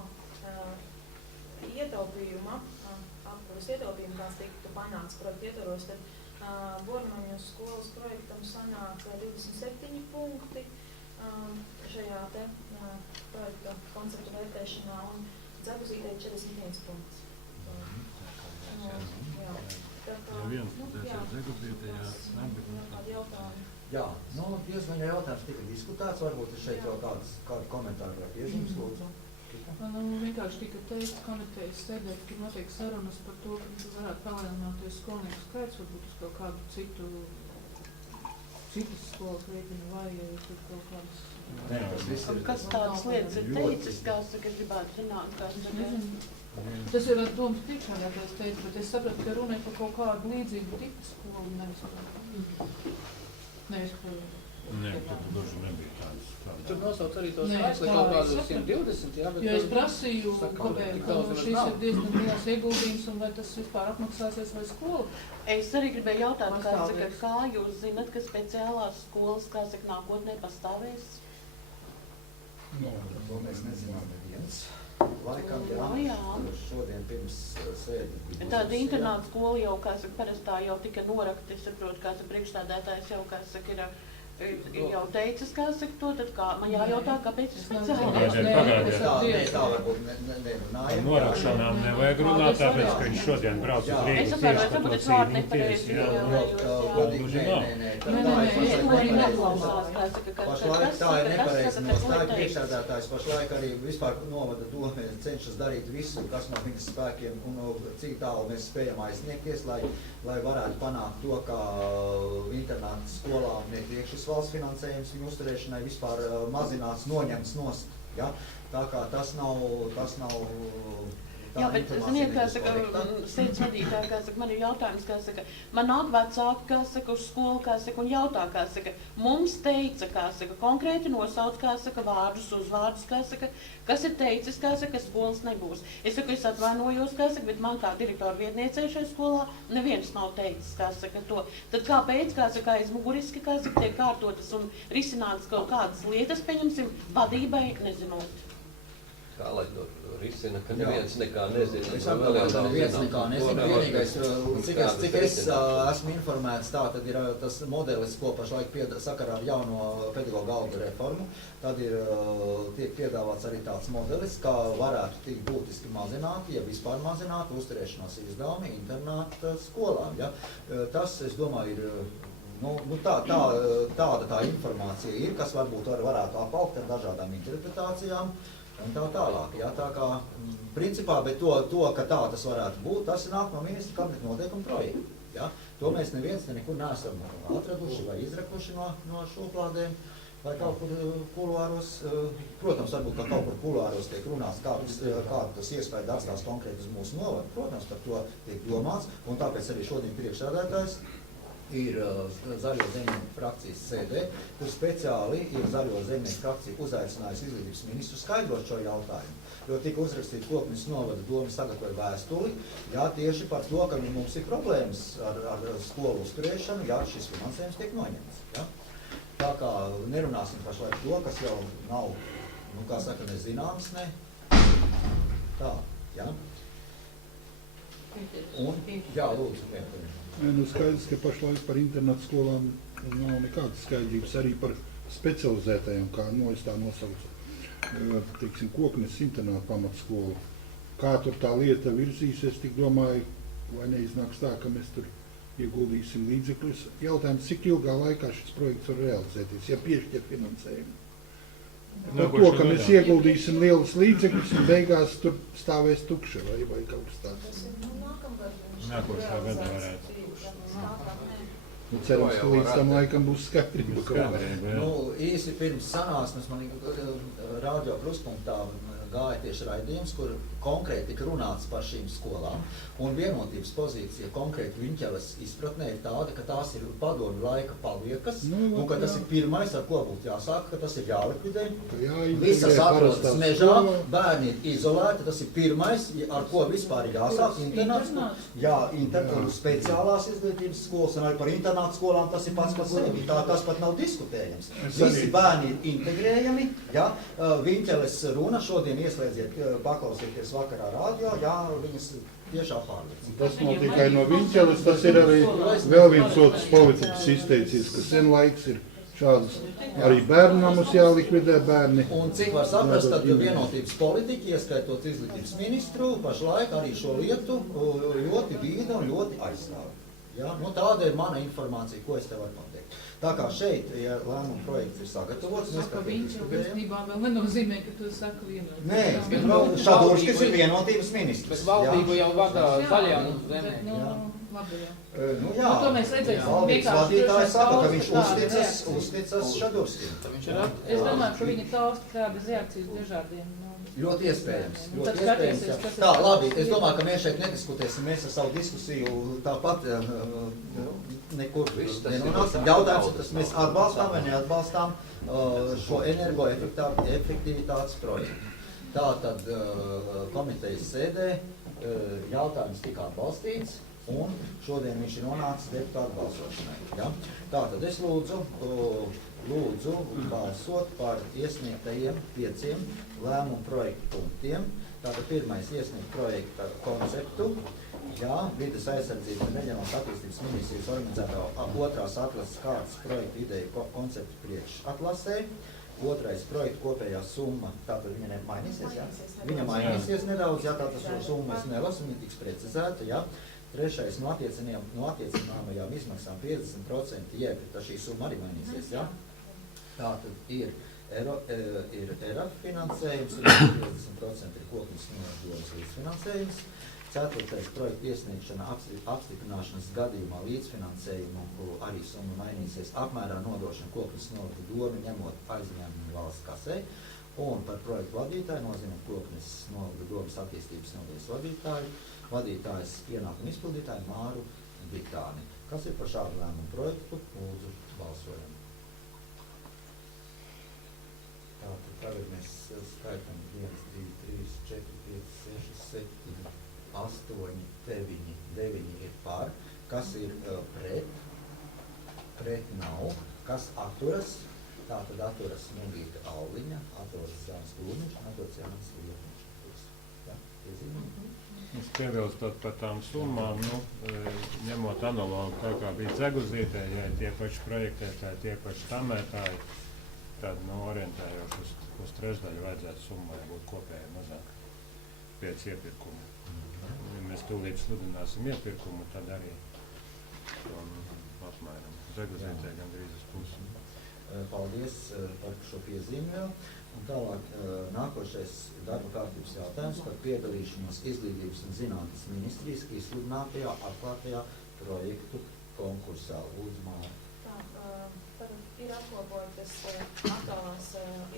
ietaupījuma, apkuras ietaupījuma, kāds tiktu panāks projekta ietvaros, tad Bormaņu skolas projektam sanāk 27 punkti šajā te projekta konceptu vērtēšanā un Dzeguzītē 41 punkts. Jā, diezgan jautājums tika diskutēts, varbūt šeit vēl kādi komentāri vai piezīmes, lūdzu. Vienkārši tika teikt komitejas sēdē, ka notiek sarunas par to, ka varētu palielināties skolnieku skaits, varbūt uz kaut kādu citas skolas rēķinu vai tur kaut kādas. Kas tādas lietas ir teicis, kas gribētu zināt, kas Tas ir domas priekšādātājs teica, bet es sapratu, ka runāja par kaut kādu līdzīgu tipu skolu, nevis par. Nē, tur daži nebija tādas. Tur nosauc arī tos skaits, lai kaut kādu 120, jā, bet... Jo es prasīju, kāpēc šis ir diezgan liels ieguldījums un vai tas vispār apmaksāsies vai skola. Es arī gribēju jautāt, kā jūs zinat, ka speciālās skolas, nākotnē pastāvēs? To mēs nezinām neviens. Laikam, jā, šodien pirms sēdi. Tāda internāta skola jau, parastā jau tika norakta, es saprotu, priekšstādētājs jau, ir jau teicis, to, tad man jājautā, kāpēc ir speciāli. Tā varbūt nerunājam. Norakšanām nevajag runāt, tāpēc, ka viņš šodien brauc uz Rīgas tieši par to cīņu tiesi. Pašlaik tā ir nepareizi nostāja. Priekšsēdētājs pašlaik arī vispār novada doma cenšas darīt visu, kas no viņas spēkiem un cik tālu mēs spējam aizsniegties, lai varētu panākt to, ka internāta skolām netiek šis valsts finansējums viņu uzturēšanai vispār mazināts, noņemts nost. Ja? Tā kā tas nav Jā, bet ziniet, sēdes vadītāji, man ir jautājums, man nāk vecāki, uz skolu, un jautā, mums teica, konkrēti nosauc, vārdus, uzvārdus, kas ir teicis, ka skolas nebūs. Es atvainojos, bet man kā direktora vietniecei šajā skolā neviens nav teicis, to. Tad kāpēc, aizmuguriski, tiek kārtotas un risinātas kaut kādas lietas, pieņemsim, vadībai nezinot? Kā lai to risina, ka neviens nekā nezina? Es saprotu, ka neviens nekā nezina. Vienīgais, cik es esmu informēts, tā tad ir tas modelis, ko pašlaik sakarā ar jauno pedagoģu algu reformu, tad tiek piedāvāts arī tāds modelis, kā varētu tikt būtiski mazināt, ja vispār mazināt uzturēšanās izdevumi internāta skolām. Ja? Tas, es domāju, ir tāda tā informācija ir, kas varbūt varētu apaugt ar dažādām interpretācijām. Un tā tālāk, jā, tā kā principā, bet to, ka tā tas varētu būt, tas nāk no ministra kabineta noteikuma projekta, jā. To mēs neviens nekur neesam atraduši vai izrakuši no šoplādēm, vai kaut kur kuluāros, protams, varbūt, ka kaut kur kuluāros tiek runāts, kādu tas iespēju atstās konkrēti uz mūsu novadu, protams, par to tiek domāts, un tāpēc arī šodien priekšsēdētājs ir Zaļo zemnieku frakcijas sēdē, kur speciāli ir Zaļo zemnieku frakcija uzaicinājusi izglītības ministru skaidrot šo jautājumu. Jo tika uzrakstīta Koknes novada doma sagatavoja vēstuli, jā, tieši par to, ka mums ir problēmas ar skolu uzturēšanu, jā, šis finansējums tiek noņemts. Jā. Tā kā nerunāsim pašlaik to, kas jau nav, nezināms, ne. Tā, jā. Un, jā, lūdzu, Skaidrs, ka pašlaik par internetu skolām nav nekādas skaidrības arī par specializētajām, kā es tā nosaucu, teiksim, Koknes internāta pamatskolu. Kā tur tā lieta virzīsies, tik domāju, vai neiznāks tā, ka mēs tur ieguldīsim līdzekļus. Jautājums, cik ilgā laikā šis projekts var realizēties, ja piešķir finansējumu. Par to, ka mēs ieguldīsim lielus līdzekļus un beigās tur stāvēs tukša vai kaut kas tāds. Nākošā gadā varētu. Cerams, ka līdz tam laikam būs skaidrība. Īsi pirms sanāksmes man radio kruspunktā gāja tieši raidījums, kur konkrēti tika runāts par šīm skolām. Un vienotības pozīcija konkrēti Viņķeles izpratnē ir tāda, ka tās ir padomju laika paliekas, un ka tas ir pirmais, ar ko būtu jāsāk, ka tas ir jālikvidē. Visas atrodas mežā, bērni ir izolēti, tas ir pirmais, ar ko vispār ir jāsāk. Internāts, speciālās izglītības skolas, un arī par internātu skolām tas ir pats par sevi. Tas pat nav diskutējams. Visi bērni ir integrējami, ja? Viņķeles runa šodien ieslēdziet, paklausieties vakarā rādio, jā, viņas tiešā pārliecība. Tas nav tikai no Viņķeles, tas ir arī vēl viens otrs politikas izteicies, ka sen laiks ir šādas arī bērnamus jālikvidē bērni. Un cik var saprast, tad vienotības politiķi, ieskaitot izglītības ministru, pašlaik arī šo lietu ļoti bīda un ļoti aizstāv. Ja? Nu, tāda ir mana informācija, ko es te varu pateikt. Tā kā šeit, ja lēmuma projekts ir sagatavots, mēs kā viņš jau īstenībā vēl nenozīmē, ka tu saki vienotības. Nē, Šadurskis ir vienotības ministrs. Bet valdību jau vada zaļā un zemē. Nu jā, valdības vadītājs saka, ka viņš uzticas Šadurskim. Es domāju, ka viņa tausta kādas reakcijas dažādiem. Ļoti iespējams. Tā, labi, es domāju, ka mēs šeit nediskutēsim, mēs ar savu diskusiju tāpat nekur nenonāksim. Jautājums, tas mēs atbalstām vai neatbalstām šo energoefektivitātes projektu. Tātad komitejas sēdē jautājums tika atbalstīts un šodien viņš ir nonācis deputātu balsošanai. Ja? Tātad es lūdzu balsot par iesniegtajiem 5 lēmumu projektu punktiem. Tātad pirmais iesniegt projekta konceptu, vides aizsardzība un reģionālās attīstības ministrijas organizētā otrās atlases kārtas projektu ideju konceptu priekšatlasē. Otrais projektu kopējā summa, tātad viņa nemainīsies, ja? Viņa mainīsies nedaudz, ja tātad šo summu mēs nelasim, viņa tiks precizēta, ja? Trešais no attiecinājumajām izmaksām 50%, jeb šī summa arī mainīsies, ja? Tātad ir ERAF finansējums, 50% ir koknes nodomas līdzfinansējums. Ceturtais projekta iesniegšana apstiprināšanas gadījumā līdzfinansējumu arī summa mainīsies apmērā nodošana koknes nodomu domu, ņemot aizņēmumu valsts kasē. Un par projektu vadītāju nozīmē koknes nodomu domas attīstības nodaļas vadītāju, vadītājs pienākumu izpildītāju Māru Bitāni. Kas ir par šādu lēmumu projektu? Lūdzu, balsojam. Tātad tagad mēs skaitam 1, 2, 3, 4, 5, 6, 7, 8, 9 ir par. Kas ir pret? Pret nav. Kas atturas? Tātad atturas Mugīta Auliņa, atturas Jānis Krūmiņš, atturas Jānis Lietniņš. Ja? Es piebilstot par tām summām, ņemot analogu, kā bija Dzeguzītē, ja tie paši projektētāji, tie paši tamētāji, tad orientējoši uz trešdaļu vajadzētu summai būt kopēji mazāk pēc iepirkuma. Ja mēs tūlīt sludināsim iepirkumu, tad arī apmēram Dzeguzītē gandrīz uz pusi. Paldies par šo piezīmi. Un tālāk nākošais darba kārtības jautājums par piedalīšanos Izglītības un zinātnes ministrijas izsludinātajā atklātajā projektu konkursā. Lūdzu, Māra. Tad ir apkopotas aktuālās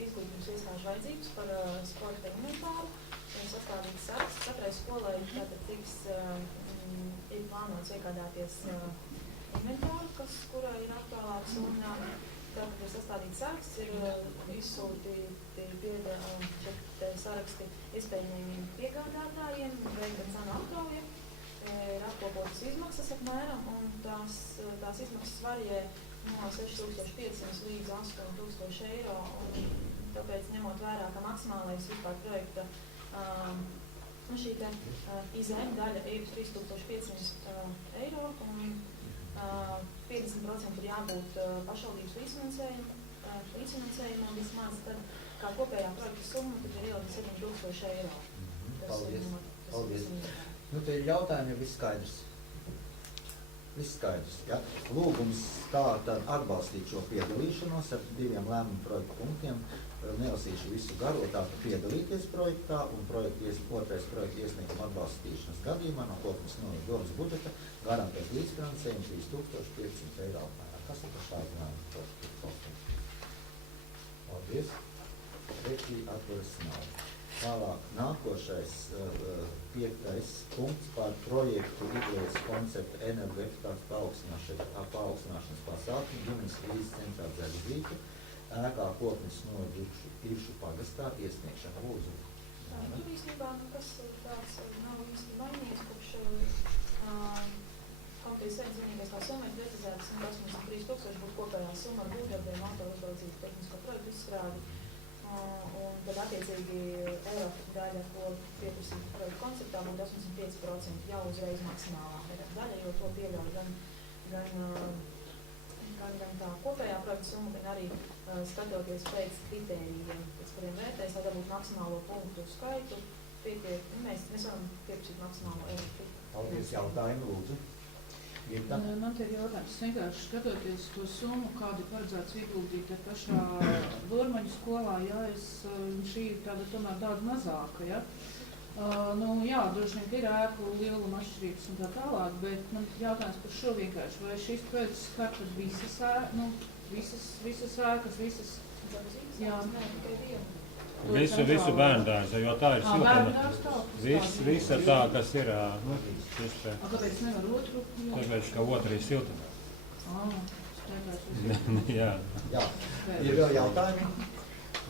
izglītības iestāžu vajadzības par sporta inventāru. Ir sastādīts saraksts. Katrai skolai tātad ir plānots iegādāties inventāru, kura ir aktuālāks. Un tātad ir sastādīts saraksts, ir izsūtīti saraksti iespējamiem piegādātājiem, veikta cenu aptauja, ir apkopotas izmaksas apmēram, un tās izmaksas varē no 6500 līdz 8000 eiro, un tāpēc ņemot vērā, ka maksimālais vispār projekta šī izēma daļa ir 3500 eiro, un 50% ir jābūt pašvaldības līdzfinansējumam vismaz, tad kā kopējā projekta summa, tad ir ielika 7000 eiro. Paldies. Nu, te ir jautājumi, ja viss skaidrs. Viss skaidrs, ja? Lūgums tātad atbalstīt šo piedalīšanos ar 2 lēmumu projektu punktiem. Nelasīšu visu garo, tātad piedalīties projektā un otrais projekta iesnieguma atbalstīšanas gadījumā no koknes nodomas budžeta garantēt līdzfinansējumu 3500 eiro apmērā. Kas ir par šādu lēmumu projektu? Paldies. Pretī atturas nav. Tālāk nākošais 5. punkts par projektu izvēles konceptu energoefektivitātes paaugstināšanas pasākumu ģimenes krīzes centrā Dzeguzīte ēkā koknes nodomu Iršu pagastā iesniegšana. Lūdzu. Tur īstenībā nekas tāds nav īsti mainījies, kopš komitejas sēdes vienīgais tā summa ir precizēta 183 000 būtu kopējā summa ar būvdarbiem, autouzraudzības tehnisko projektu izstrādi. un tad attiecīgi eiro daļa, ko pieprasīt projektu konceptā, būtu 85% jau uzreiz maksimālā eiro daļa, jo to pieļauj gan tā kopējā projekta summa, gan arī skatoties pēc kritērijiem, pēc kuriem vērtēs, lai dabūtu maksimālo punktu skaitu, mēs varam pieprasīt maksimālo eiro. Paldies, jautājumu, lūdzu. Man te ir jautājums, vienkārši skatoties to summu, kādu paredzēts ieguldīt te pašā Lormaņu skolā, šī ir tāda tomēr daudz mazāka, ja? Jā, droši vien ir ēku lieluma atšķirības un tā tālāk, bet man jautājums par šo vienkārši, vai šīs projekts skar tad visas ēkas, jā. Visu bērndārza, jo tā ir siltuma. Visa tā, kas ir, Kāpēc nevar otru? Tāpēc, ka otra ir siltuma. Jā. Ir vēl jautājumi?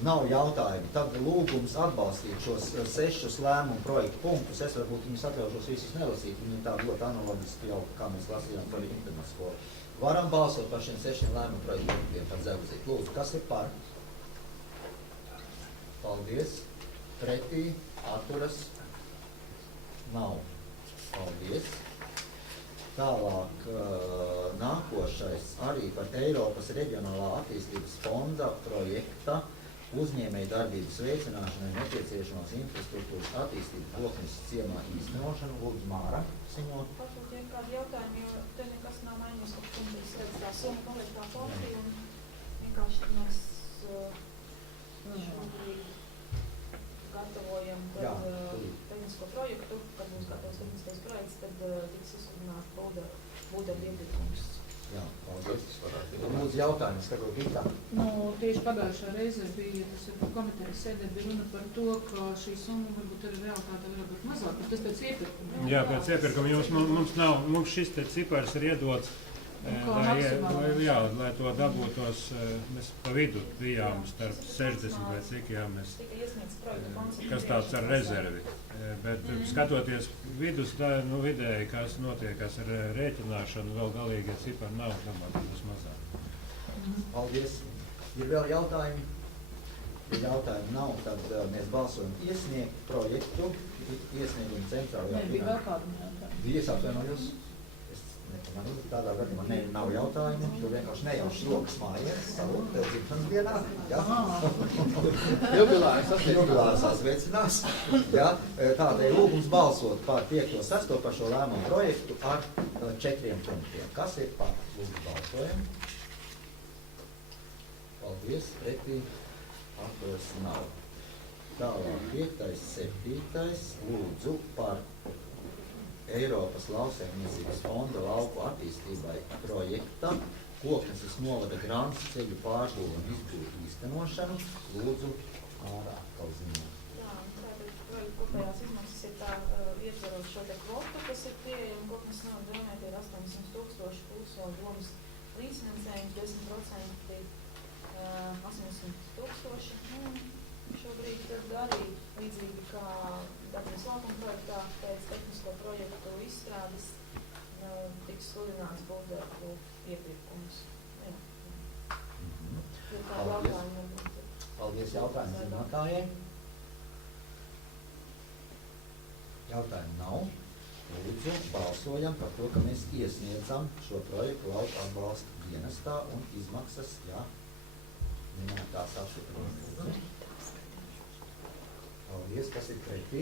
Nav jautājumi. Tad lūgums atbalstīt šos 6 lēmumu projektu punktus. Es varbūt viņus atļaušos visus nelasīt. Viņi tā ļoti analoģiski jau, kā mēs lasījām par internetu skolu. Varam balsot par šiem 6 lēmumu projektu punktiem par Zeguzīt. Lūdzu, kas ir par? Paldies. Pretī, atturas, nav. Paldies. Tālāk nākošais arī par Eiropas reģionālā attīstības fonda projekta uzņēmēju darbības veicināšanai nepieciešamās infrastruktūras attīstību Koknes ciemā īstenošanu. Lūdzu, Māra, ziņot. Varbūt ir kādi jautājumi, jo te nekas nav mainījies, ka kundzīs redz tā summa paliek tā pati un vienkārši mēs šobrīd gatavojam tehnisko projektu, kad būs gatavs tehniskais projekts, tad tiks izsludināts būdēļ iepriekums. Jā, paldies. Lūdzu jautājums, tagad Gita. Tieši pagājušā reize bija, tas ir komitejas sēdē, bija runa par to, ka šī summa varbūt arī realitāte var būt mazāk, bet tas pēc iepirkuma. Jā, pēc iepirkuma mums šis te cipars ir iedots, lai to dabūtos, mēs pa vidu bijām starp 60 vai cik, mēs, kas tāds ar rezervi. Bet skatoties vidus, vidēji, kas notiekās ar rēķināšanu, vēl galīgie cipari nav, domāju, tas mazāk. Paldies. Ir vēl jautājumi? Ja jautājumi nav, tad mēs balsojam iesniegt projektu, iesniegumu centrālajā. Nē, bija vēl kādu jautājumu. Bija atvainojos? Tādā gadījumā nav jautājumu, tu vienkārši nejauši rokas mājies, savu tev dzimšanas dienā, jā? Jubilāri sasveicinās, jā? Tādēļ lūgums balsot par 5. 6. par šo lēmumu projektu ar 4 punktiem. Kas ir par? Lūdzu balsojam. Paldies, pretī, atturas nav. Tālāk 5. 7. lūdzu par Eiropas lauksaimniecības fonda lauku attīstībai projekta Kokneses novada Grants ceļu pārbūvi un izbūvi īstenošanu. Lūdzu, Māra atkal ziņot. Jā, tātad projekta kopējās izmaksas ir tā ietverot šo te kvotu, kas ir pieejama Kokneses novada Grantē, ir 800 000 plus vēl domas līdzfinansējums, 10% 80 000. Šobrīd tad arī līdzīgi kā Darbības laukuma projektā pēc tehnisko projektu izstrādes tiks sludināts būvdarbu iepirkums. Paldies jautājumu zinātājiem. Jautājumu nav. Lūdzu, balsojam par to, ka mēs iesniedzam šo projektu lauku atbalsta dienestā un izmaksas, minētās apstiprinājumu. Paldies, kas ir pretī.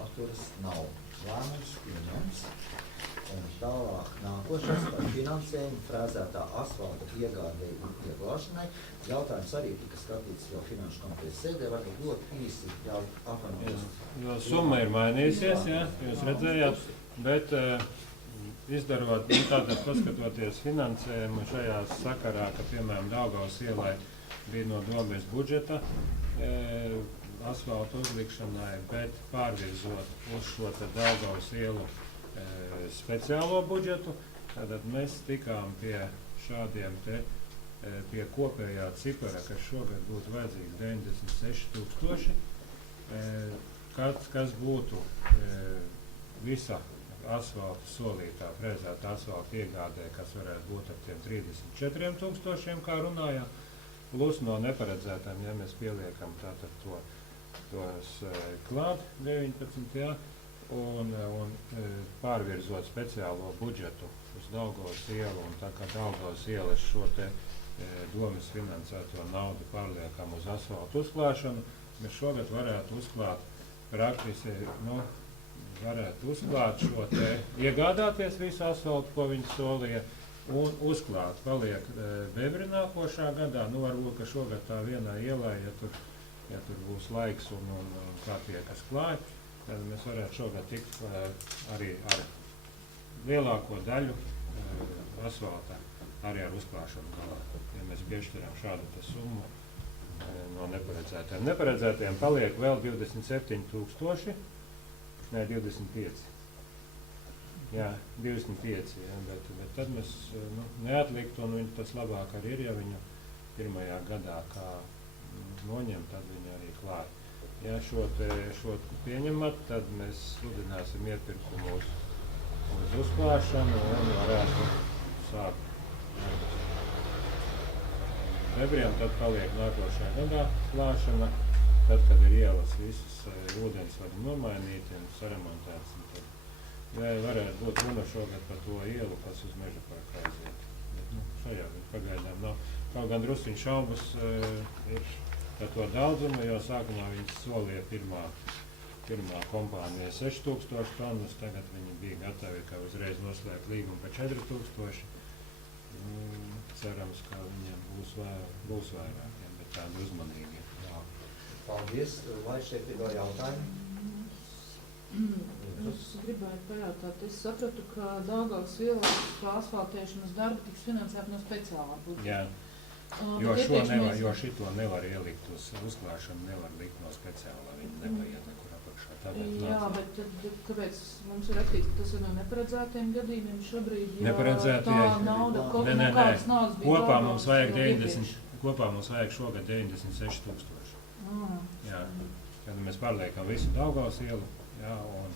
Atturas nav. Lēmums pieņems. Un tālāk nākošais par finansējumu frēzētā asfalta iegādēji un ieglāšanai. Jautājums arī tika skatīts jau finanšu komitejas sēdē, varbūt ļoti īsi jau apvienoties. Jo summa ir mainījusies, jūs redzējāt, bet izdarot, tātad paskatoties finansējumu šajā sakarā, ka, piemēram, Daugavas ielai bija no domes budžeta asfalta uzlikšanai, bet pārvirzot uz šo te Daugavas ielu speciālo budžetu, tātad mēs tikām pie šādiem te, pie kopējā cipara, kas šogad būtu vajadzīgs 96 000, kas būtu visa asfalta solītā, frēzēta asfalta iegādē, kas varētu būt ar tiem 34 000, kā runājām. plus no neparedzētām, ja mēs pieliekam tātad tos klāt 19, ja, un pārvirzot speciālo budžetu uz Daugavas ielu, un tā kā Daugavas ielas šo te domas finansēto naudu pārliekam uz asfaltu uzklāšanu, mēs šogad varētu uzklāt praktiski, varētu uzklāt šo te, iegādāties visu asfaltu, ko viņi solīja, un uzklāt paliek Bebri nākošā gadā, varbūt, ka šogad tā vienā ielā, ja tur būs laiks un kā tie, kas klāj, tad mēs varētu šogad tikt arī ar lielāko daļu asfaltā, arī ar uzklāšanu galā. Ja mēs piešķiram šādu te summu no neparedzētiem. Neparedzētiem paliek vēl 27,000, ne, 25. Jā, 25, ja, bet tad mēs neatliktu, un viņi tas labāk arī ir, ja viņu pirmajā gadā kā noņem, tad viņi arī klāj. Ja šo pieņemat, tad mēs sludināsim iepirkumu uz uzklāšanu un varētu sākt Bebriem, tad paliek nākošajā gadā klāšana, tad, kad ir ielas visas ūdensvadi nomainīti un saremontētas. Jā, varētu būt runa šogad par to ielu, kas uz Meža parka aiziet. Bet, šajā pagaidām nav. Kaut gan drusciņ šaubas ir par to daudzumu, jo sākumā viņas solīja pirmā kompānija 6,000 tonnas, tagad viņi bija gatavi, ka uzreiz noslēgt līgumu par 4,000. Cerams, ka viņiem būs vairākiem, bet tādi uzmanīgi. Jā. Paldies. Vai šeit ir vēl jautājumi? Es gribēju pajautāt, es sapratu, ka Daugavas ielas asfaltēšanas darbi tiks finansēti no speciālā budžeta. Jā, jo šito nevar ielikt uz uzklāšanu, nevar likt no speciālā, viņi nepaiet nekur apakšā. Jā, bet kāpēc mums ir rakstīts, ka tas ir no neparedzētiem gadījumiem šobrīd, ja tā nauda, kaut kādas naudas bija kopā mums vajag šogad 96,000. Jā, kad mēs pārliekam visu Daugavas ielu, jā, un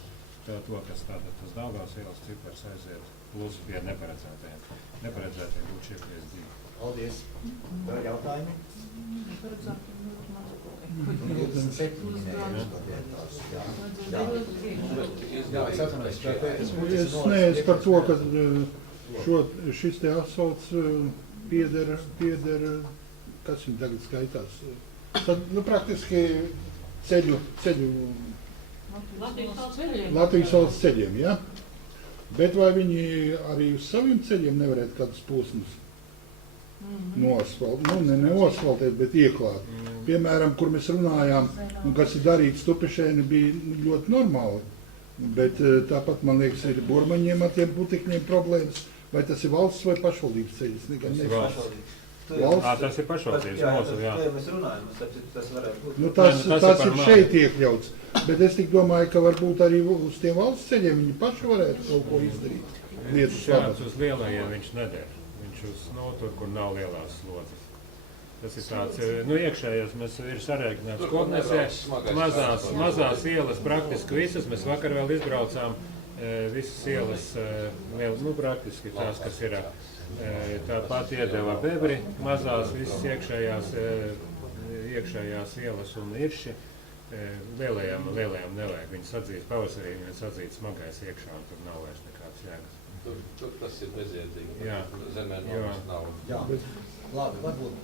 to, kas tātad tas Daugavas ielas cipars aiziet, plus pie neparedzētiem būtu šie 52. Paldies. Vēl jautājumi? Neparedzētiem ļoti maz. 27 minējas. Jā, es atvainojos. Es par to, ka šis te asfalts pieder, kas viņam tagad skaitās. Tad, praktiski ceļu Latvijas valsts ceļiem, ja? Bet vai viņi arī uz saviem ceļiem nevarētu kādus posmus noasfaltēt, ne asfaltēt, bet ieklāt? Piemēram, kur mēs runājām, un kas ir darīts Tupešēni, bija ļoti normāli, bet tāpat, man liekas, ir Bormaņiem ar tiem putekļiem problēmas, vai tas ir valsts vai pašvaldības ceļas? Tas ir valsts. Tas ir pašvaldības mūsu, jā. Mēs runājam, tas varētu būt. Tas ir šeit iekļauts, bet es tik domāju, ka varbūt arī uz tiem valsts ceļiem viņi paši varētu kaut ko izdarīt. Šāds uz lielajiem viņš neder. Viņš uz tur, kur nav lielās slodzes. Tas ir tāds, iekšējās mēs ir sarēķināts Koknesē, mazās ielas praktiski visas, mēs vakar vēl izbraucām visas ielas, praktiski tās, kas ir tāpat iedeva Bebri, mazās visas iekšējās ielas un irši, lielajām nevajag, viņi sadzīst pavasarī, viņi sadzīst smagais iekšā un tur nav vairs nekāds jēgas. Tur tas ir bezjēdzīgi. Jā. Zemē nav. Jā, labi, varbūt.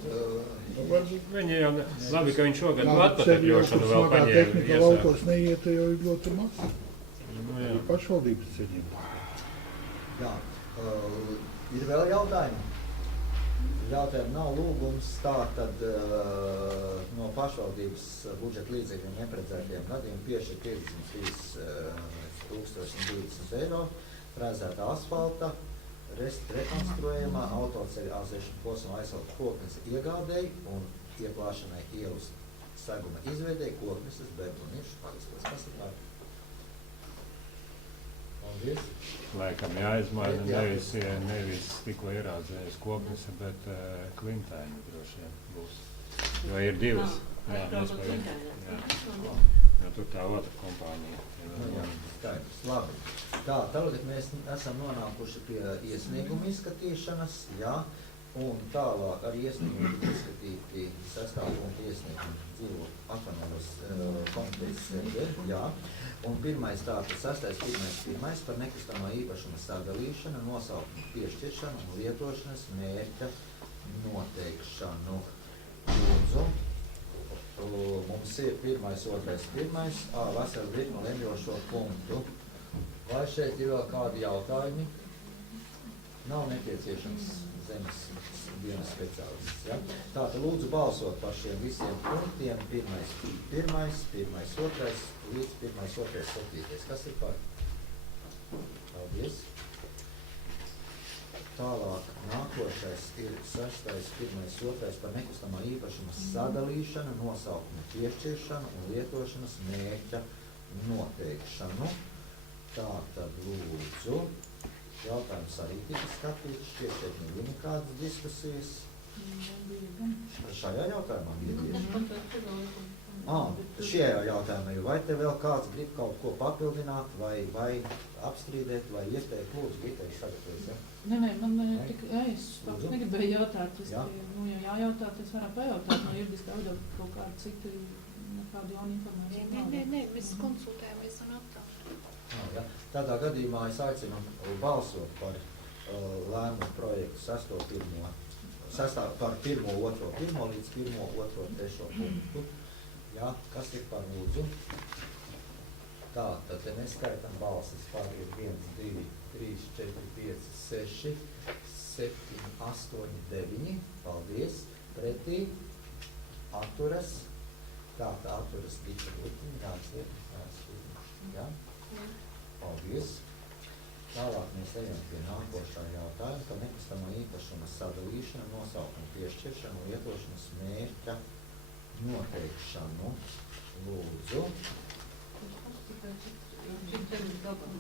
Viņi jau, labi, ka viņš šogad atpatekļošanu vēl paņēma. Tehnika laukos neiet, jo ir ļoti maz. Ir pašvaldības ceļiem. Jā, ir vēl jautājumi? Jautājumi nav lūgums, tā tad no pašvaldības budžeta līdzekļiem neparedzētiem gadiem piešķir 53,020 eiro. Frēzēta asfalta, rekonstruējumā autoceļa A6 posma aizsaukt Koknes iegādēji un ieplāšanai ielas seguma izveidēji Kokneses, Bergu un Iršu pāriskos. Kas ir tā? Paldies. Laikam jāizmaina nevis tikko ierādzējas Koknese, bet Klintaini droši vien būs. Jo ir divas. Jā, tur tā otra kompānija. Skaidrs, labi. Tā, tagad mēs esam nonākuši pie iesnieguma izskatīšanas, jā. Un tālāk arī iesniegumi izskatīti 6. punktu iesniegumi dzīvo atvainojos komitejas sēdē, jā. Un pirmais tātad 6.1.1. par nekustamā īpašuma sadalīšanu, nosaukumu piešķiršanu un lietošanas mērķa noteikšanu. Lūdzu, mums ir 1., 2., 1. Veselu virkni lemjošo punktu. Vai šeit ir vēl kādi jautājumi? Nav nepieciešams zemes dienas speciālists. Ja? Tātad lūdzu balsot par šiem visiem punktiem. 1., 2. līdz 1., 2., 7. Kas ir par? Paldies. Tālāk nākošais ir 6., 1., 2. par nekustamā īpašuma sadalīšanu, nosaukumu piešķiršanu un lietošanas mērķa noteikšanu. Tātad lūdzu. Jautājums arī tika skatīts, šķiet nebija nekādas diskusijas. Šajā jautājumā bija šajā jautājumā, vai te vēl kāds grib kaut ko papildināt, vai apstrīdēt, vai ieteikt, lūdzu, ieteikt sagatavojas, ja? Nē, man es negribēju jautāt, jājautāt, es varu pajautāt, no juridiskā viedokļa kaut kādu citu, nekādu jaunu informāciju. Nē, mēs konsultējamies un aptāvām. Ja. Tādā gadījumā es aicinu balsot par lēmumu projektu 6. par 1., 2., 1. līdz 1., 2., 3. punktu. Ja. Kas ir par lūdzu? Tā, tad mēs skaitam balsis par 1, 2, 3, 4, 5, 6, 7, 8, 9. Paldies. Pretī. Atturas. Tā atturas bija lūkumi. Ja. Paldies. Tālāk mēs ejam pie nākošā jautājuma par nekustamā īpašuma sadalīšanu, nosaukumu piešķiršanu, lietošanas mērķa noteikšanu. Lūdzu.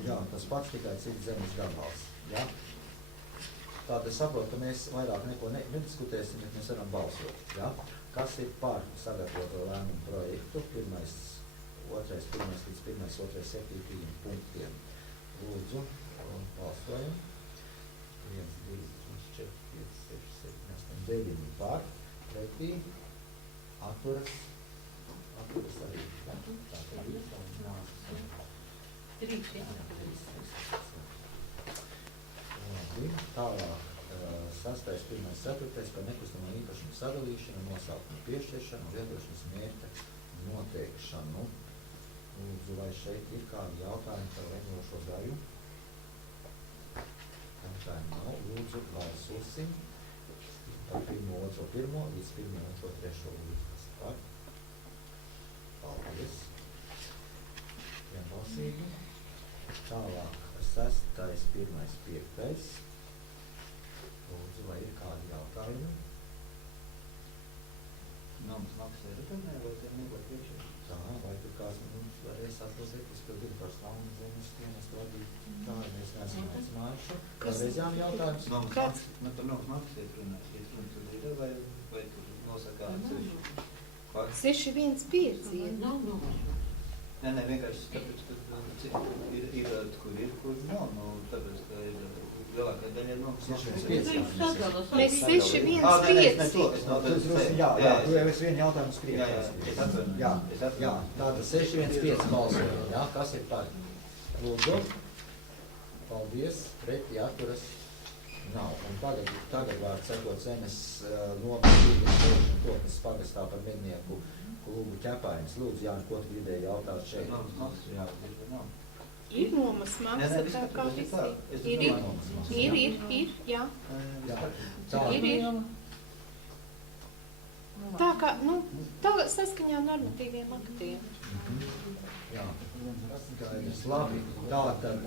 Jā, tas pats tikai cits zemes gabals. Ja? Tātad es saprotu, ka mēs vairāk neko nediskutēsim, bet mēs varam balsot. Ja? Kas ir par sagatavoto lēmumu projektu? 1., 2., 1. līdz 1., 2., 7. punktiem. Lūdzu, balsojam. 1, 2, 3, 4, 5, 6, 7, 8, 9 par, pretī, atturas arī. Tātad ir tālāk 6., 1., 4. par nekustamā īpašuma sadalīšanu, nosaukumu piešķiršanu un lietošanas mērķa noteikšanu. Lūdzu, vai šeit ir kādi jautājumi par lemjošo daļu? Jautājumu nav. Lūdzu, balsosim par 1., 2., 1. līdz 1., 2., 3. līdz par. Paldies. Vienbalsīgi. Tālāk 6., 1., 5. Lūdzu, vai ir kādi jautājumi? Nams maksē returnē, vai te nebūtu priekšē? Tā, vai tur kāds mums varēs atlasīt, izpildīt par slaunu zemes dienestu vadīt? Tā, mēs neesam aicinājuši. Kādreiz jāni jautājums? Kāds? Man par nams maksē runāt, tur ir, vai tur nosaka atsevišķi? 615 ir. Nē, vienkārši tāpēc, ka ir, kur nav, tāpēc, ka ir lielākā daļa ir nams. 615. Mēs 615. Jā, tu jau esi vienu jautājumu skrietās. Jā, tātad 615 balsojam. Jā, kas ir par? Lūdzu. Paldies. Pretī atturas nav. Un tagad vārds sakot zemes nopietnības Koknes pagastā par mednieku klubu Ķepainis. Lūdzu, Jāni, ko tu gribēji jautāt šeit? Ir nomas maksa, tā kā visi. Ir, jā. Ir. Tā kā, tā saskaņā normatīviem aktiem. Jā, skaidrs, labi. Tātad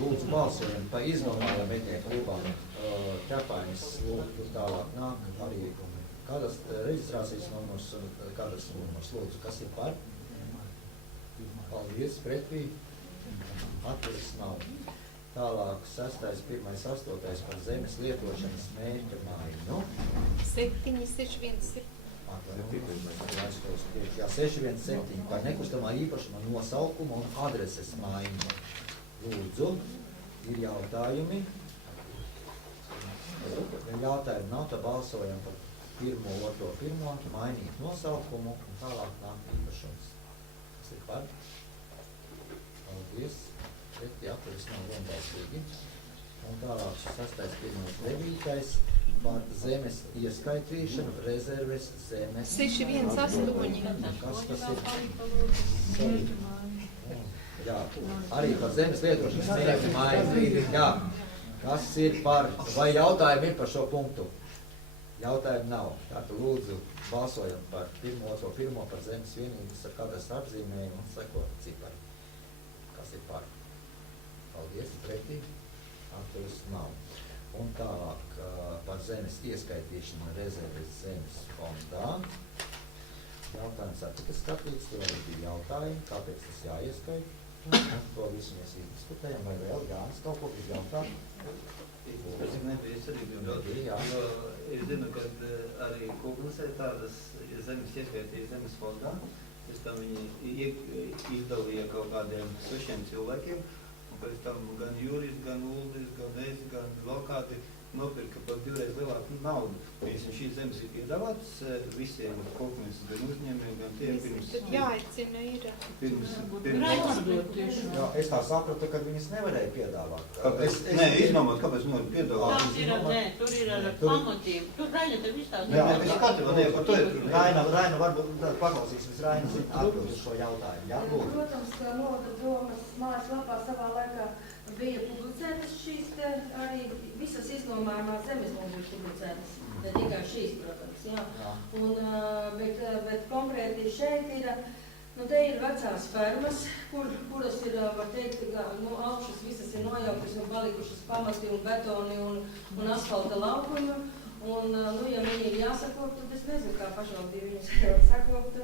lūdzu balsojam pa iznomājām mednieku klubām. Ķepainis lūdzu tālāk nāk arī kādas reģistrācijas numurs un kādas numurs. Lūdzu, kas ir par? Paldies, pretī. Atturas nav. Tālāk 6., 1., 8. par zemes lietošanas mērķa maiņu. 717. Jā, 617 par nekustamā īpašuma nosaukumu un adreses maiņu. Lūdzu, ir jautājumi? Ja jautājumu nav, tad balsojam par 1, 2, 1, mainīt nosaukumu un tālāk nāk īpašums. Tas ir par? Paldies. Pret, jā, kuris nav vienbalsīgi. Un tālāk 6, 1, 9 par zemes ieskaitīšanu, rezerves zemes. 6, 1, 8. Kas tas ir? Jā, arī par zemes lietošanas mērķi maiņu. Jā, kas ir par, vai jautājumi ir par šo punktu? Jautājumi nav. Tātad lūdzu balsojam par 1, 2, 1 par zemes vienības ar katras apzīmējumu un sekot cipari. Kas ir par? Paldies, pretī. Atturis nav. Un tālāk par zemes ieskaitīšanu rezerves zemes fondā. Jautājums tika skatīts, tur arī bija jautājumi, kāpēc tas jāieskait. To visu mēs diskutējam, vai vēl Jānis kaut ko bija jautāt? Es nebiju, es arī biju jautāt, jo es zinu, ka arī Kūknesē tādas zemes ieskaitīja zemes fondā, pēc tam viņi izdalīja kaut kādiem 6 cilvēkiem, un pēc tam gan Juris, gan Uldis, gan es, gan vēl kādi nopirka par 2 reiz lielāku naudu. Šīs zemes ir piedāvātas visiem Kūknes, gan uzņēmiem, gan tie pirms... Tad jāaicina ir. Jā, es tā sapratu, ka viņas nevarēja piedāvāt. Nē, iznomāt, kāpēc nevar piedāvāt? Tur ir ar pamatiem. Tur Raina te viss tās. Jā, es katru, ne, par to ir. Raina varbūt paklausīsimies Raina atbild uz šo jautājumu. Jā, lūdzu. Protams, ka Novada domas mājaslapā savā laikā bija publicētas šīs te arī visas iznomājumās zemes mums bija publicētas, ne tikai šīs, protams, jā. Bet konkrēti šeit ir, te ir vecās fermas, kuras ir, var teikt, augšas visas ir nojaukas un palikušas pamati un betoni un asfalta laukumi. Ja viņi ir jāsakopt, tad es nezinu, kā pašvaldība viņus var sakopt.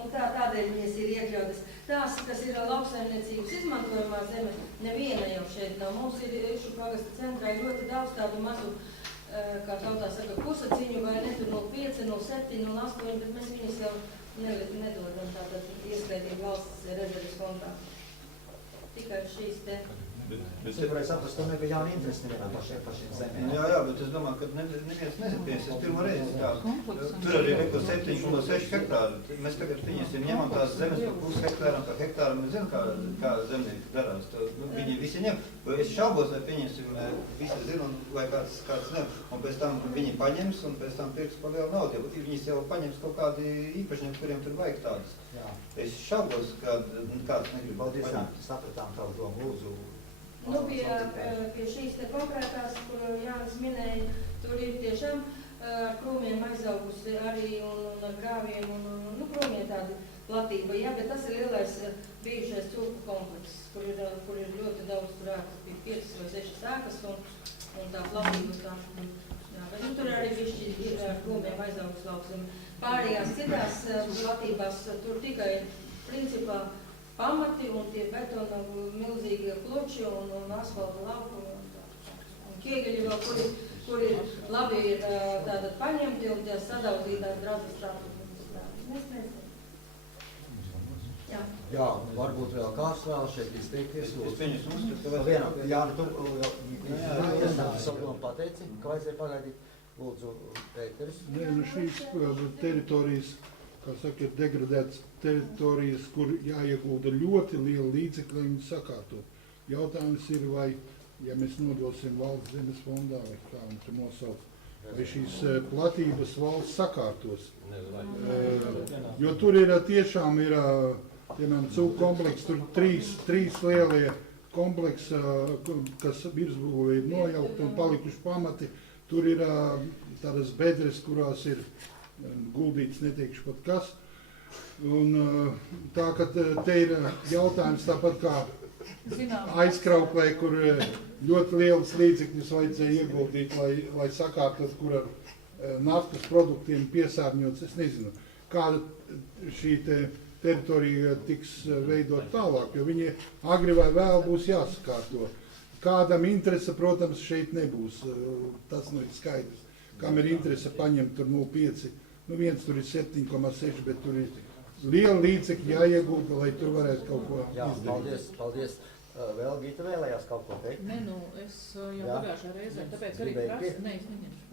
Un tādēļ viņas ir iekļautas. Tās, kas ir lauksaimniecības izmantojumā zeme, neviena jau šeit nav. Mums ir Iršu pagasta centrā ļoti daudz tādu mazu, kā tautā saka, pusaciņu, vai ne tur 05, 07, 08, bet mēs viņus jau nedodam tātad ieskaitīt valsts rezerves kondā. Tikai šīs te. Es varēju saprast, ka nebija jauna interesi nevienā par šiem zemēm. Jā, bet es domāju, ka neviens nesapies. Es pirmo reizi tādu. Tur arī neko 7,6 hektāru. Mēs tagad viņiem ņemam tās zemes par pus hektāram, par hektāru. Mēs zinām, kā zemnieki darās. Viņi visi ņem. Es šaubos, vai pieņemsim, visi zinu, vai kāds ņem. Un pēc tam viņi paņems un pēc tam pirks par lielu naudu. Viņas jau paņems kaut kādi īpašnieki, kuriem tur vajag tādas. Es šaubos, kāds negrib. Paldies, sapratām tavu domu, lūdzu. Pie šīs te konkrētās, kur Jānis minēja, tur ir tiešām krūmiem aizaugusi arī un ar grāviem un krūmiem tāda platība, jā, bet tas ir lielais bijušais cūku komplekss, kur ir ļoti daudz turētas, bija 5 vai 6 ēkas un tā platība tā. Jā, bet tur arī bišķi ir ar krūmiem aizaugus lauksim. Pārējās citās platībās tur tikai principā pamati un tie betona milzīgie kluči un asfalta laukumi un ķiegeļi vēl, kuri labi ir tātad paņemti un tie sadauzītās drāzes strādi. Mēs nezinām. Jā, varbūt vēl kāds vēl šeit izteikties. Es viņus uzskatu. Jā, tu savu domu pateici, ka vajadzēja pagaidīt. Lūdzu, Pēteris. Nē, šīs teritorijas, kā saka, ir degradētas teritorijas, kur jāiegulda ļoti liela līdzekļa, lai viņi sakārtot. Jautājums ir, vai, ja mēs nodosim valsts zemes fondā, vai kā viņi tur nosauc, vai šīs platības valsts sakārtos. Jo tur ir tiešām ir, piemēram, cūku kompleks, tur trīs lielie kompleksi, kas virsbūvē ir nojaukt un palikuši pamati. Tur ir tādas bedres, kurās ir guldīts, neteikšu pat kas. Un tā, ka te ir jautājums tāpat kā aizkrauklē, kur ļoti lielas līdzekļus vajadzēja ieguldīt, lai sakārtot, kur ar naftas produktiem piesārņots. Es nezinu, kāda šī teritorija tiks veidot tālāk, jo viņi agri vai vēl būs jāsakārto. Kādam interese, protams, šeit nebūs. Tas ir skaidrs. Kam ir interese paņemt tur 0,5, viens tur ir 7,6, bet tur ir liela līdzekļa jāiegulda, lai tur varētu kaut ko izdarīt. Paldies. Vēl Gita vēlējās kaut ko teikt? Nē, nu, es jau pagājušā reizē, tāpēc arī prasu, nē, es neņemšu.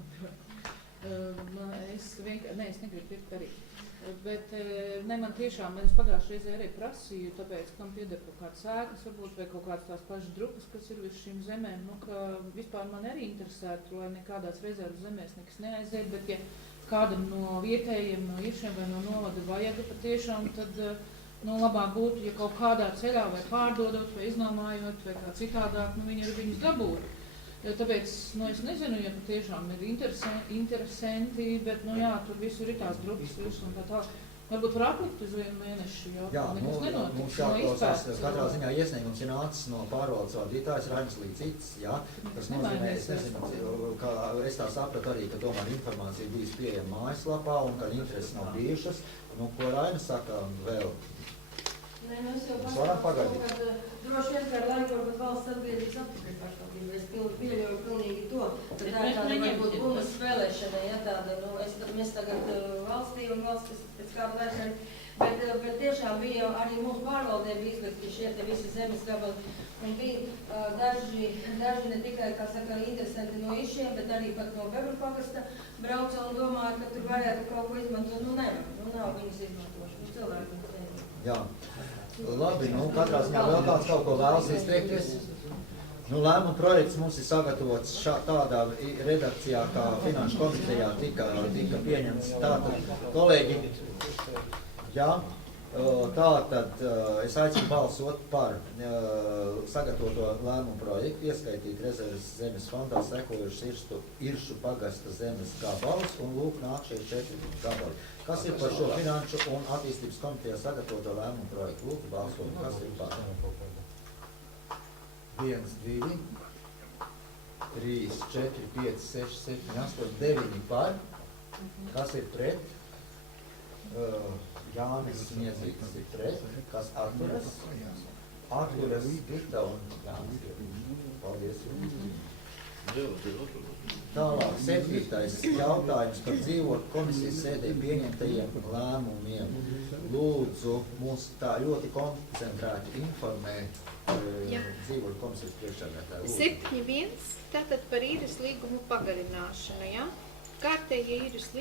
Es negribu pirkt arī. Bet ne, man tiešām, es pagājušā reizē arī prasīju, tāpēc, kam pieder kaut kāds ēkas, varbūt, vai kaut kāds tās pašas drupas, kas ir virs šīm zemēm, nu, ka vispār man arī interesētu, lai nekādās rezervas zemēs nekas neaiziet, bet ja kādam no vietējiem, no Iršiem vai no novada vajag patiešām, tad nu, labāk būtu, ja kaut kādā ceļā vai pārdodot, vai iznomājot, vai kā citādāk, nu, viņi ar viņus dabūtu. Tāpēc, nu, es nezinu, ja patiešām ir interesanti, bet, nu, jā, tur visur ir tās drupas virs un tā tā. Varbūt var atlikt uz 1 mēnešu, jo nekas nenotiks. Mums jāklausās, katrā ziņā iesniegums ir nācis no pārvaldes vadītājs Rainis Līcits, jā. Tas nozīmē, es nezinu, ka es tā sapratu arī, ka tomēr informācija bijis pieejama mājaslapā un ka intereses nav bijušas. Nu, ko Rainis saka vēl? Nē, nu es jau pasāku, ka droši vien kādu laiku varbūt valsts atgriežas atpakaļ pašvaldību. Es pieļauju pilnīgi to, ka tā ir tāda varbūt bumas spēlēšana, ja tāda, nu, mēs tagad valstī un valstis pēc kādu laiku, bet tiešām bija arī mūsu pārvaldē bija izlikti šie te visi zemes gabali, un bija daži ne tikai, kā saka, interesanti no Išiem, bet arī pat no Bebru pagasta brauca un domāja, ka tur varētu kaut ko izmantot, nu nevar, nu nav viņas izmantošana, nu cilvēki mums nevar. Jā. Labi, nu, katrā ziņā vēl kāds kaut ko vēlas izteikties. Nu, lēmuma projekts mums ir sagatavots tādā redakcijā, kā Finanšu komitejā tika pieņemts. Tātad, kolēģi, jā, tātad es aicinu balsot par sagatavoto lēmumu projektu, ieskaitīt rezerves zemes fondā sekojušas Iršu pagasta zemes gabalus un lūk nāk šie 4 gabali. Kas ir par šo Finanšu un attīstības komitejā sagatavoto lēmumu projektu? Lūk, balsot. Kas ir par? 1, 2, 3, 4, 5, 6, 7, 8, 9 par. Kas ir pret? Jānis Niedzīgs ir pret. Kas atturas? Atturas Gita un Jānis. Paldies. Tālāk, 7. jautājums par dzīvokļu komisijas sēdē pieņemtajiem lēmumiem. Lūdzu, mūs tā ļoti koncentrēti informē dzīvokļu komisijas priekšsēdētāju. 7.1. Tātad par īres līgumu pagarināšanu, ja? Kārtējā īres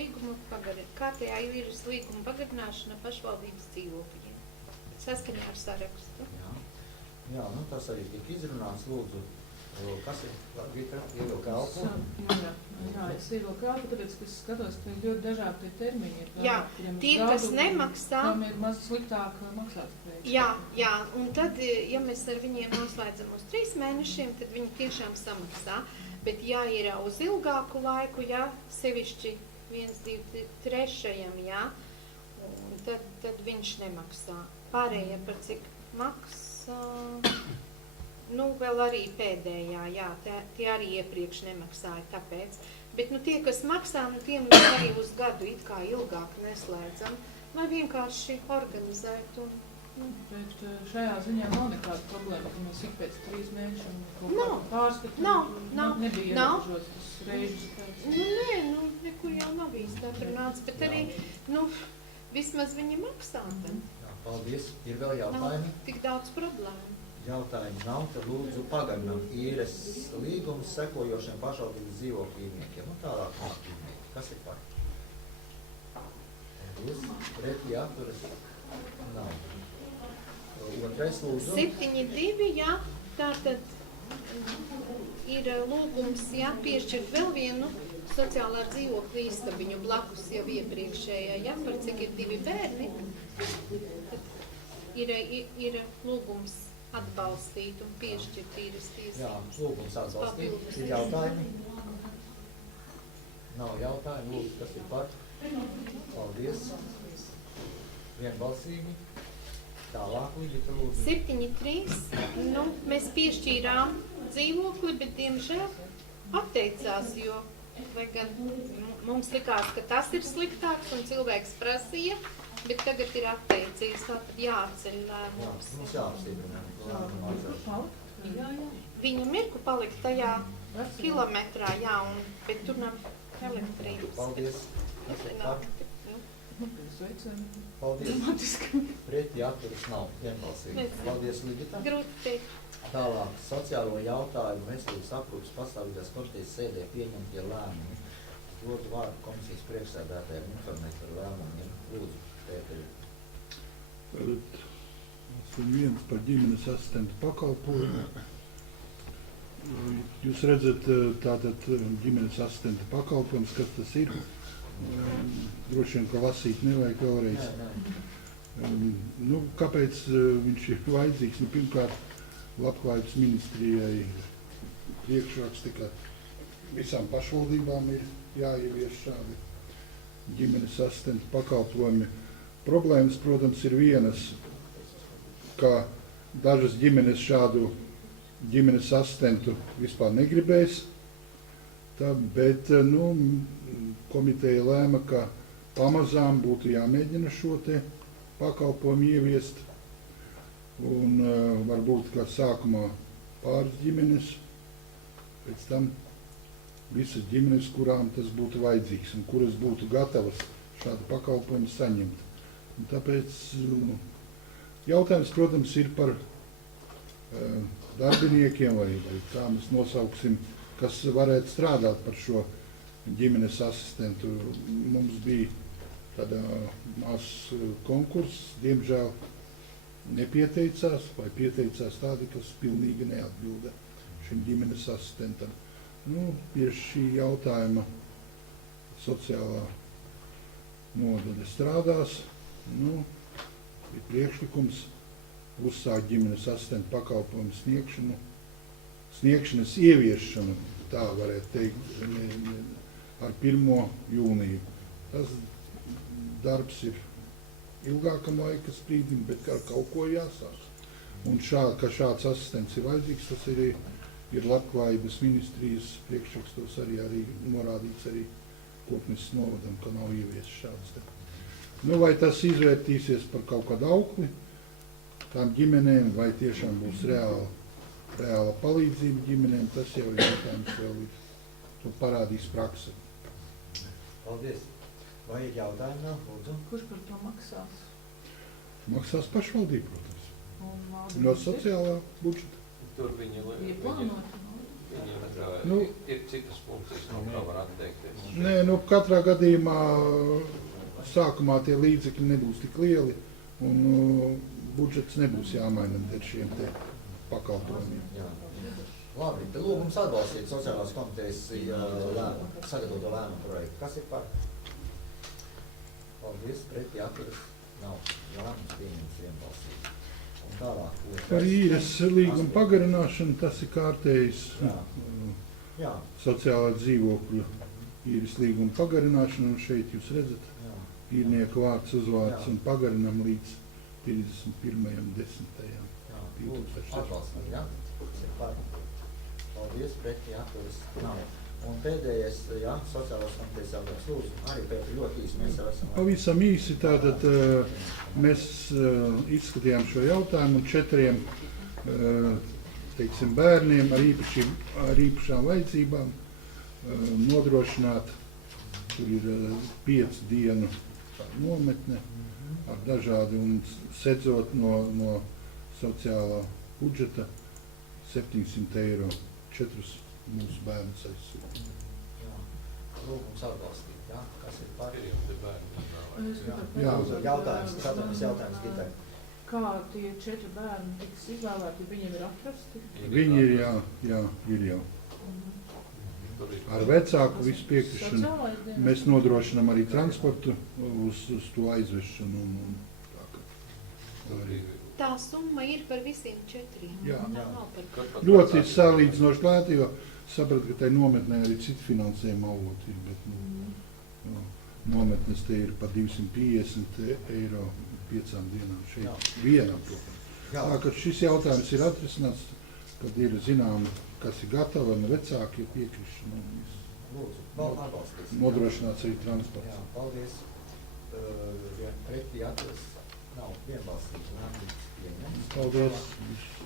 līguma pagarināšana pašvaldības dzīvokļiem. Saskaņā ar sarakstu. Jā, nu tas arī tika izrunāts, lūdzu. Kas ir? Gita, ievilka elpu? Jā, es ievilku elpu, tāpēc, ka es skatos, ka ir ļoti dažādi termiņi. Jā, tie, kas nemaksā, tam ir maz sliktāk maksātspēja. Jā, un tad, ja mēs ar viņiem noslēdzam uz 3 mēnešiem, tad viņi tiešām samaksā. Bet ja ir uz ilgāku laiku, ja sevišķi 1, 2, 3, ja, tad viņš nemaksā. Pārējie par cik maksā... Nu, vēl arī pēdējā, jā, tie arī iepriekš nemaksāja tāpēc. Bet, nu, tie, kas maksā, nu, tiem arī uz gadu it kā ilgāk neslēdzam, vai vienkārši organizēt un... Nu, bet šajā ziņā nav nekāda problēma, ka mēs ik pēc 3 mēnešiem kaut kādu pārskatu nebija ierobežots tas reižu skaits. Nu, nē, nu, nekur jau nav īsti atrunāts, bet arī, nu, vismaz viņi maksā. Jā, paldies. Ir vēl jautājumi? Nav tik daudz problēmu. Jautājumu nav, tad lūdzu pagarinam īres līgumus sekojošiem pašvaldības dzīvokļu īrniekiem. Nu, tālāk nāk īrnieki. Kas ir par? Paldies. Pretī atturas? Nav. Otrais lūdzu. 7.2, jā. Tātad ir lūgums, jā, piešķirt vēl vienu sociālā dzīvokļa istabiņu blakus jau iepriekšējā, jā, par cik ir 2 bērni. Tad ir lūgums atbalstīt un piešķirt īres tiesības. Jā, lūgums atbalstīt. Ir jautājumi? Nav jautājumu. Lūdzu, kas ir par? Paldies. Vienbalsīgi. Tālāk, Ligita, lūdzu. 7.3. Nu, mēs piešķīrām dzīvokli, bet diemžēl atteicās, jo mums likās, ka tas ir sliktāks un cilvēks prasīja, bet tagad ir atteicies, tātad jāatceļ lēmums. Jā, mums jāapstiprina. Viņam ir, ka palikt tajā kilometrā, jā, bet tur nav elektrības. Paldies. Sveicami. Paldies. Pretī atturas nav vienbalsīgi. Paldies, Ligita. Grūti teikt. Tālāk, sociālo jautājumu veselības aprūpas pastāvīgās komitejas sēdē pieņemtie lēmumi. Lūdzu vārdu komisijas priekšsēdētājiem informēt par lēmumiem. Lūdzu, Pēteri. Viens par ģimenes asistentu pakalpojumu. Jūs redzat tātad ģimenes asistentu pakalpojums, kas tas ir. Droši vien, ka lasīt nevajag vēlreiz. Kāpēc viņš ir vajadzīgs? Pirmkārt, Labklājības ministrijai priekšraksti, ka visām pašvaldībām ir jāievieš šādi ģimenes asistentu pakalpojumi. Problēmas, protams, ir vienas, ka dažas ģimenes šādu ģimenes asistentu vispār negribēs, bet komiteja lēma, ka pamazām būtu jāmēģina šo te pakalpojumu ieviest. Un varbūt kā sākumā pāris ģimenes, pēc tam visas ģimenes, kurām tas būtu vajadzīgs un kuras būtu gatavas šādu pakalpojumu saņemt. Un tāpēc jautājums, protams, ir par darbiniekiem vai kā mēs nosauksim, kas varētu strādāt par šo ģimenes asistentu. Mums bija tādā mazs konkurss, diemžēl nepieteicās vai pieteicās tādi, kas pilnīgi neatbilda šim ģimenes asistentam. Pie šī jautājuma sociālā nodaļa strādās. Ir priekšlikums uzsākt ģimenes asistentu pakalpojumu sniegšanas ieviešanu, tā varētu teikt, ar 1. jūniju. Tas darbs ir ilgākam laika sprīdim, bet ar kaut ko jāsāk. Un ka šāds asistents ir vajadzīgs, tas ir Labklājības ministrijas priekšrakstos arī norādīts arī Kokneses novadam, ka nav ieviests šāds. Vai tas izvērtīsies par kaut kādu aukli tām ģimenēm, vai tiešām būs reāla palīdzība ģimenēm, tas jau ir jautājums, vēl ir, to parādīs prakse. Paldies. Vai ir jautājumi vēl, lūdzu? Kurš par to maksās? Maksās pašvaldība, protams. No sociālā budžeta. Tur viņi ir citas funkcijas, no kā var atteikties. Nē, katrā gadījumā sākumā tie līdzekļi nebūs tik lieli, un budžets nebūs jāmaina ar šiem te pakalpojumiem. Labi, tad lūgums atbalstīt sociālās komitejas sagatavoto lēmumu projektu. Kas ir par? Paldies, pretī atturas nav. Lēmums pieņems vienbalsīgi. Un tālāk. Par īres līguma pagarināšanu, tas ir kārtējs sociālā dzīvokļa īres līguma pagarināšana, un šeit jūs redzat īrnieku vārds, uzvārds un pagarinam līdz 31.10. Atbalstīt, jā? Tas ir par. Paldies, pretī atturas nav. Un pēdējais, sociālās komitejas jautājums, lūdzu, arī Pētri ļoti īsi mēs jau esam. Pavisam īsi, tātad mēs izskatījām šo jautājumu un 4 bērniem ar īpašām vajadzībām nodrošināt, tur ir 5 dienu nometne ar dažādi un sedzot no sociālā budžeta 700 eiro 4 mūsu bērnus aizsūtīt. Lūgums atbalstīt, jā? Kas ir par? Jautājums Gitai. Kā tie 4 bērni tiks izvēlēti, viņiem ir atrasti? Viņi ir, jā, ir jau. Ar vecāku visu piekrišanu. Mēs nodrošinām arī transportu uz to aizvešanu. Tā summa ir par visiem 4. Jā. Ļoti salīdzinoši lēti, jo sapratu, ka tai nometnē arī citu finansējuma avoti ir, bet nometnes te ir par 250 eiro 5 dienām šeit. Vienam, protams. Tā, ka šis jautājums ir atrisināts, kad ir zinām, kas ir gatava un vecāki ir piekrišana. Lūdzu, vēl atbalstīs. Nodrošināts arī transports. Jā, paldies. Pretī atrast nav vienbalstīgi lēmums pieņemts. Paldies.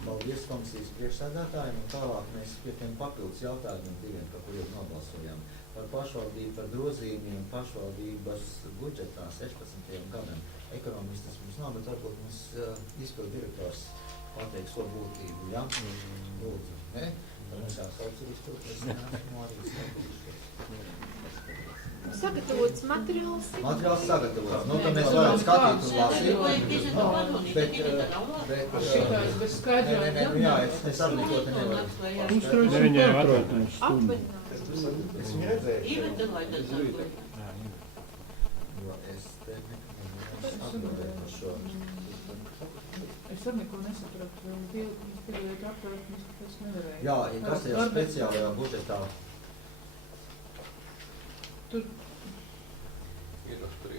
Paldies komisijas priekšsēdētājiem, un tālāk mēs pie tiem papildus jautājumiem 2, par kuriem nobalsojām. par pašvaldību, par grozījumiem pašvaldības budžetā 16. gadam. Ekonomistas mums nav, bet varbūt mums izpildu direktors pateiks to būtību, ja? Lūdzu, ne? Tad mums jāsauc ir izpildu, es neesmu arī sagatavojušies. Sagatavots materiāls. Materiāls sagatavots. Nu, tad mēs varam skatīt un lasīt. Bet šitais bez skaidrojuma. Jā, es arī neko te nevaru. Viņai atvērt stundu. Es viņu redzēju. Jo es te atbildēju par šo. Es arī neko nesapratu. Mēs pieļējāt aptvērt, mēs tāpēc nevarēju. Jā, ja kas tajā speciālajā budžetā?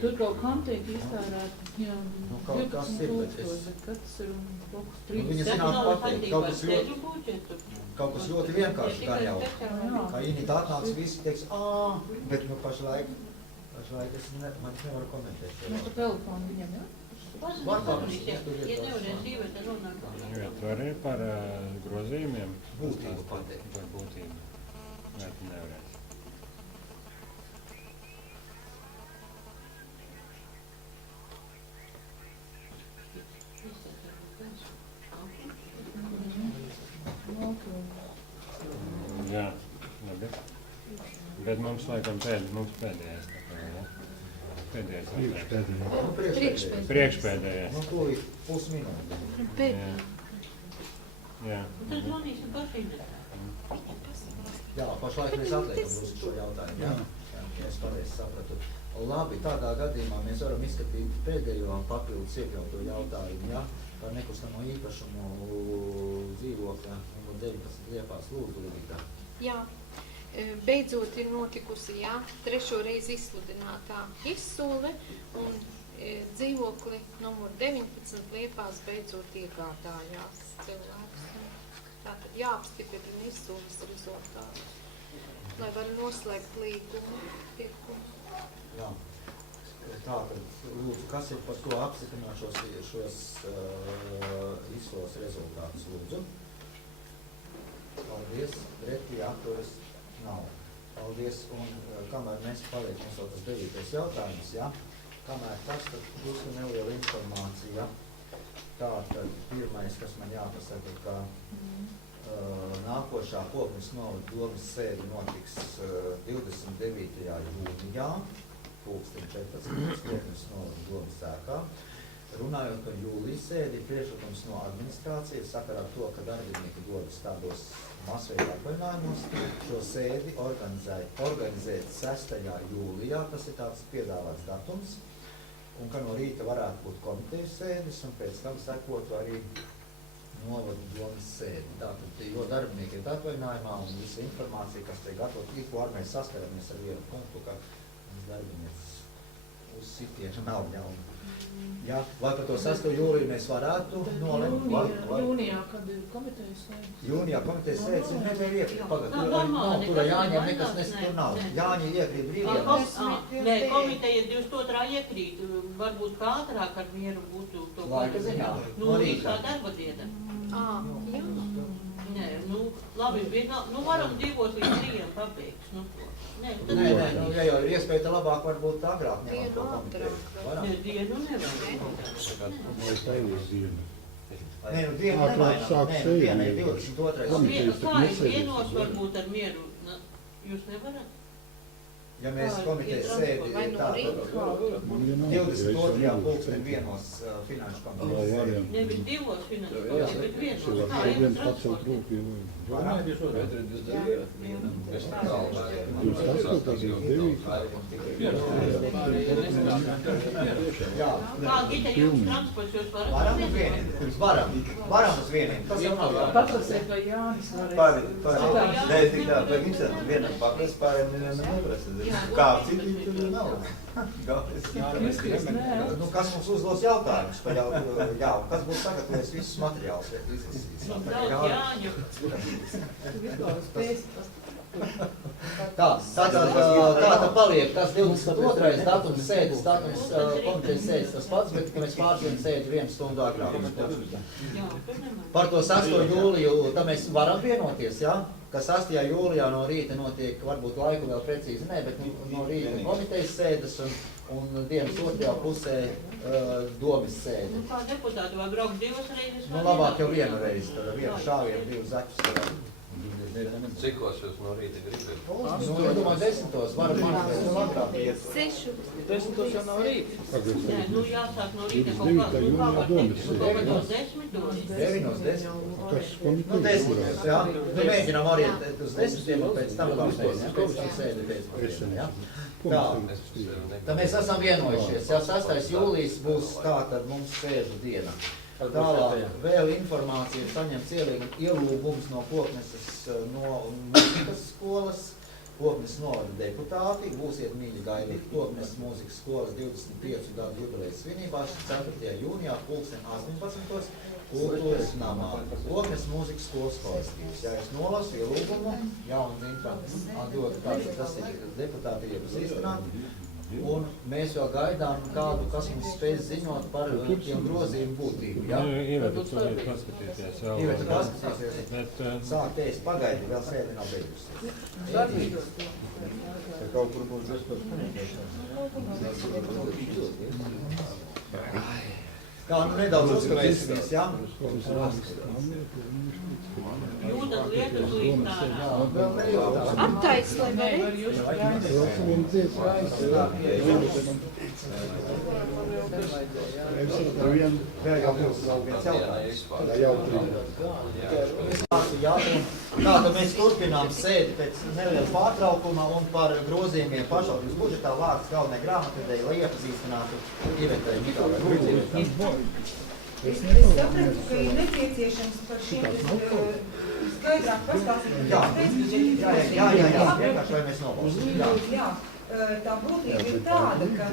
Tur kaut kam tiek iztērēt, jā, Nu, kaut kas ir, bet 12 000, bet kas ir blokus 3. Viņa zināt pateikt, kaut kas ļoti vienkārši gan jau. Kā Inita atnāca, visi teiks, bet nu pašlaik es nevaru komentēt. Mēs pa telefonu viņam, jā? Tu arī par grozījumiem? Būtību pateikt. Par būtību. Vai tu nevarēsi? Jā, labi. Bet mums laikam pēdējais. Priekšpēdējais. Nu, ko ir pusminūte. Jā. Tad zvanīsim pašīm. Jā, pašlaik mēs atliekam uz šo jautājumu, jā? Ja es pareizi sapratu. Labi, tādā gadījumā mēs varam izskatīt pēdējo papildus iekļauto jautājumu, jā? Par nekustamo īpašumu dzīvokļa numur 19 Liepās. Lūdzu, Lidita. Jā, beidzot ir notikusi, jā, 3. reizi izsludinātā izsole un dzīvokli numur 19 Liepās beidzot iegādājās cilvēks. Tātad jāapstiprina izsoles rezultāti, lai var noslēgt līgumu. Jā. Tātad, lūdzu, kas ir par to apstiprināt šos izsoles rezultātus, lūdzu? Paldies, Reti, atturas nav. Paldies, un kamēr mēs paliekam mums vēl tas 9. jautājums, ja? Kamēr tas, tad būs neliela informācija. Tātad, pirmais, kas man jāpasaka, ka nākošā Koknes novada domas sēde notiks 29. jūnijā, 2014. Koknes novada domas ēkā. Runājot par jūlijas sēdi, ir priekšlikums no administrācijas sakarā to, ka darbinieki dodas tādos masveida atvaļinājumos. Šo sēdi organizēt 6. jūlijā, tas ir tāds piedāvāts datums, un ka no rīta varētu būt komitejas sēdes, un pēc tam sekotu arī novadu domas sēdi. Tātad, jo darbinieki ir atvaļinājumā, un visa informācija, kas tiek gatavot, tikko ar mēs saskaramies ar vienu punktu, ka darbinieks uz sitienu nav ņauna. Ja? Vai par to 6. jūliju mēs varētu nolemt? Jūnijā, kad ir komitejas sēdes? Jūnijā komitejas sēdes ir nebija iekrīt. Tur Jāņiem nekas tur nav. Jāņi iekrīt brīvajā. Nē, komiteja 22. iekrīt. Varbūt kā ātrāk ar mieru būtu to laika ziņā. Nu, visā darba diena. Jā. Nē, nu, labi, varam 2 līdz 3 pabeigts. Nē, ja jau ir iespēja, tad labāk varbūt agrāk ņemam to komiteju. Nē, dienu nevar. Nē, nu dienu nemainām. Nē, nu diena ir 22. Kā ir vienos varbūt ar mieru? Jūs nevarat? Ja mēs komitejas sēdi tātad 22. pulksteni vienos finanšu komitejas sēdi. Nevis 2 finanšu komitejas, bet vienos. Kā Gita jums transports, jūs varat? Varam uz vieniem. Tas jau nav jāpārāk. Paprasiet, vai Jānis varēs? Nē, tik tā, vai Vincent, vienam papras, pārējiem neprasa. Kā citi tur nav. Nu, kas mums uzdos jautājumus par jā, kas būs sagatavojis visus materiālus? Tā paliek tas 22. datums sēdes, komitejas sēdes tas pats, bet ka mēs pārsvien sēdi 1 stundu agrāk. Par to 6. jūliju, tā mēs varam vienoties, jā? Ka 6. jūlijā no rīta notiek, varbūt laiku vēl precīzi ne, bet no rīta komitejas sēdes un dienas 2. pusē domes sēde. Nu, kā deputāti vai braukt 2 reizes? Nu, labāk jau 1 reizi, tad 1 šāvienu, 2 zaķus. Cikos jūs no rīta gribat? Nu, es domāju, 10. varam mācīt vēl agrāk. 6. 10. jau nav rīta. Nē, nu jāsāk no rīta kaut kā, nu kā var teikt, nu kaut kādos 10. 9. Nu, 10. jā. Nu, mēģinām orientēt uz 10. un pēc tam pēc tam sēdi pēc, jā. Tā mēs esam vienojušies, jā, 6. jūlijas būs tā, tad mums sēžu diena. Tālāk vēl informācija ir saņemts ielūgums no Kokneses no mūzikas skolas, Kokneses novada deputāti, būsiet mīļi gaidīt Kokneses mūzikas skolas 25 gadu jubilejas svinībās 4. jūnijā 18. Kultūras namā. Kokneses mūzikas skolas kolektīvs. Ja es nolasu ielūgumu, jauns intrants atdod, tas ir deputāti iepazīstināt. Un mēs vēl gaidām kādu, kas mums spēj ziņot par tiem grozījumu būtību. Ja? Iveta, tu vari paskatīties vēl. Iveta, paskatīsies. Sāk teikt, pagaidi, vēl sēdi nav beigusies. Darbības. Tad kaut kur būs kā, nu nedaudz uzkavēsimies, ja? Jūtas lietas līdz tārā. Aptais, lai varētu. Vēl jau būs vēl viens jautājums. Tātad mēs turpinām sēdi pēc neliela pārtraukuma un par grozījumiem pašvaldības budžetā vārds galvenai grāmatvedēji, lai iepazīstinātu Ivetai Mitālai. Es sapratu, ka ir nepieciešams par šiem skaidrāk pastāstīt. Jā, vienkārši vai mēs nobalstīsim. Jā, tā būtība ir tāda, ka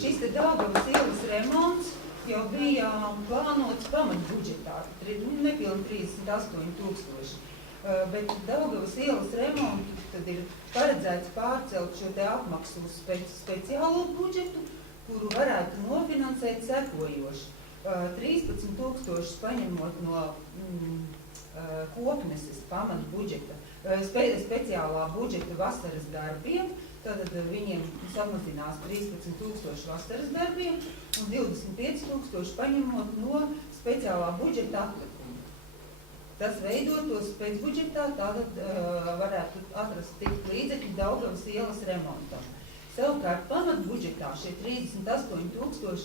šis te Daugavas ielas remonts jau bija plānots pamatbudžetā, nepilni 38 000. Bet Daugavas ielas remontu tad ir paredzēts pārcelt šo te apmaksu uz speciālo budžetu, kuru varētu nofinansēt sekojoši. 13 000 paņemot no Kokneses pamatbudžeta, speciālā budžeta vasaras darbiem, tad viņiem samazinās 13 000 vasaras darbiem un 25 000 paņemot no speciālā budžeta atlikumu. Tas veidotos pēcbudžetā, tātad varētu atrast tikt līdzekļi Daugavas ielas remontam. Savukārt pamatbudžetā šie 38 000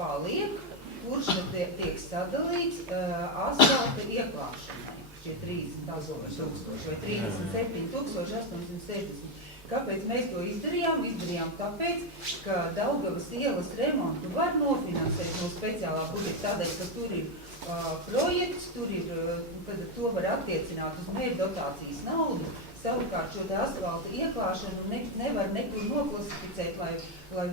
paliek, kurš tiek sadalīts asfalta ieklāšanai, šie 38 000 vai 37 860. Kāpēc mēs to izdarījām? Izdarījām tāpēc, ka Daugavas ielas remontu var nofinansēt no speciālā budžeta, tādēļ, ka tur ir projekts, tur ir, kad to var attiecināt uz mērķdotācijas naudu. Savukārt šo te asfalta ieklāšanu nevar nekur noklasificēt, lai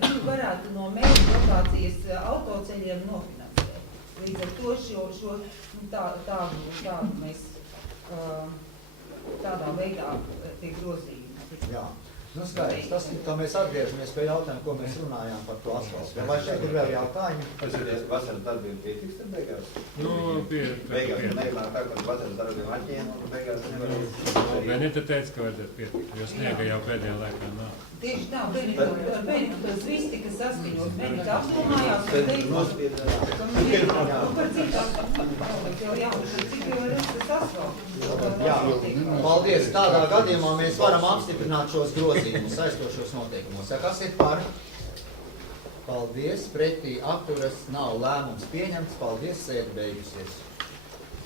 viņu varētu no mērķdotācijas autoceļiem nofinansēt. Līdz ar to tādu mēs tādā veidā tiek grozījumi. Jā. Nu skaidrs, tas, ka mēs atgriežamies pie jautājumu, ko mēs runājām par to asfaltu. Vai šeit ir vēl jautājumi? Pasaties, vasaras darbiem pietiks tad beigās? Nu, beigās nevar tā, ka vasaras darbiem atņēma un beigās nevar. Benita teica, ka vajadzētu pietikt, jo sniega jau pēdējā laikā nav. Tieši tā, Benitas viss tika saskaņot. Benita apdomājās un teica, par cik jau ir tas asfalts. Jā, paldies. Tādā gadījumā mēs varam apstiprināt šos grozījumus aizstošos noteikumos. Ja kas ir par? Paldies, pretī atturas nav lēmums pieņemts. Paldies, sēde beigusies.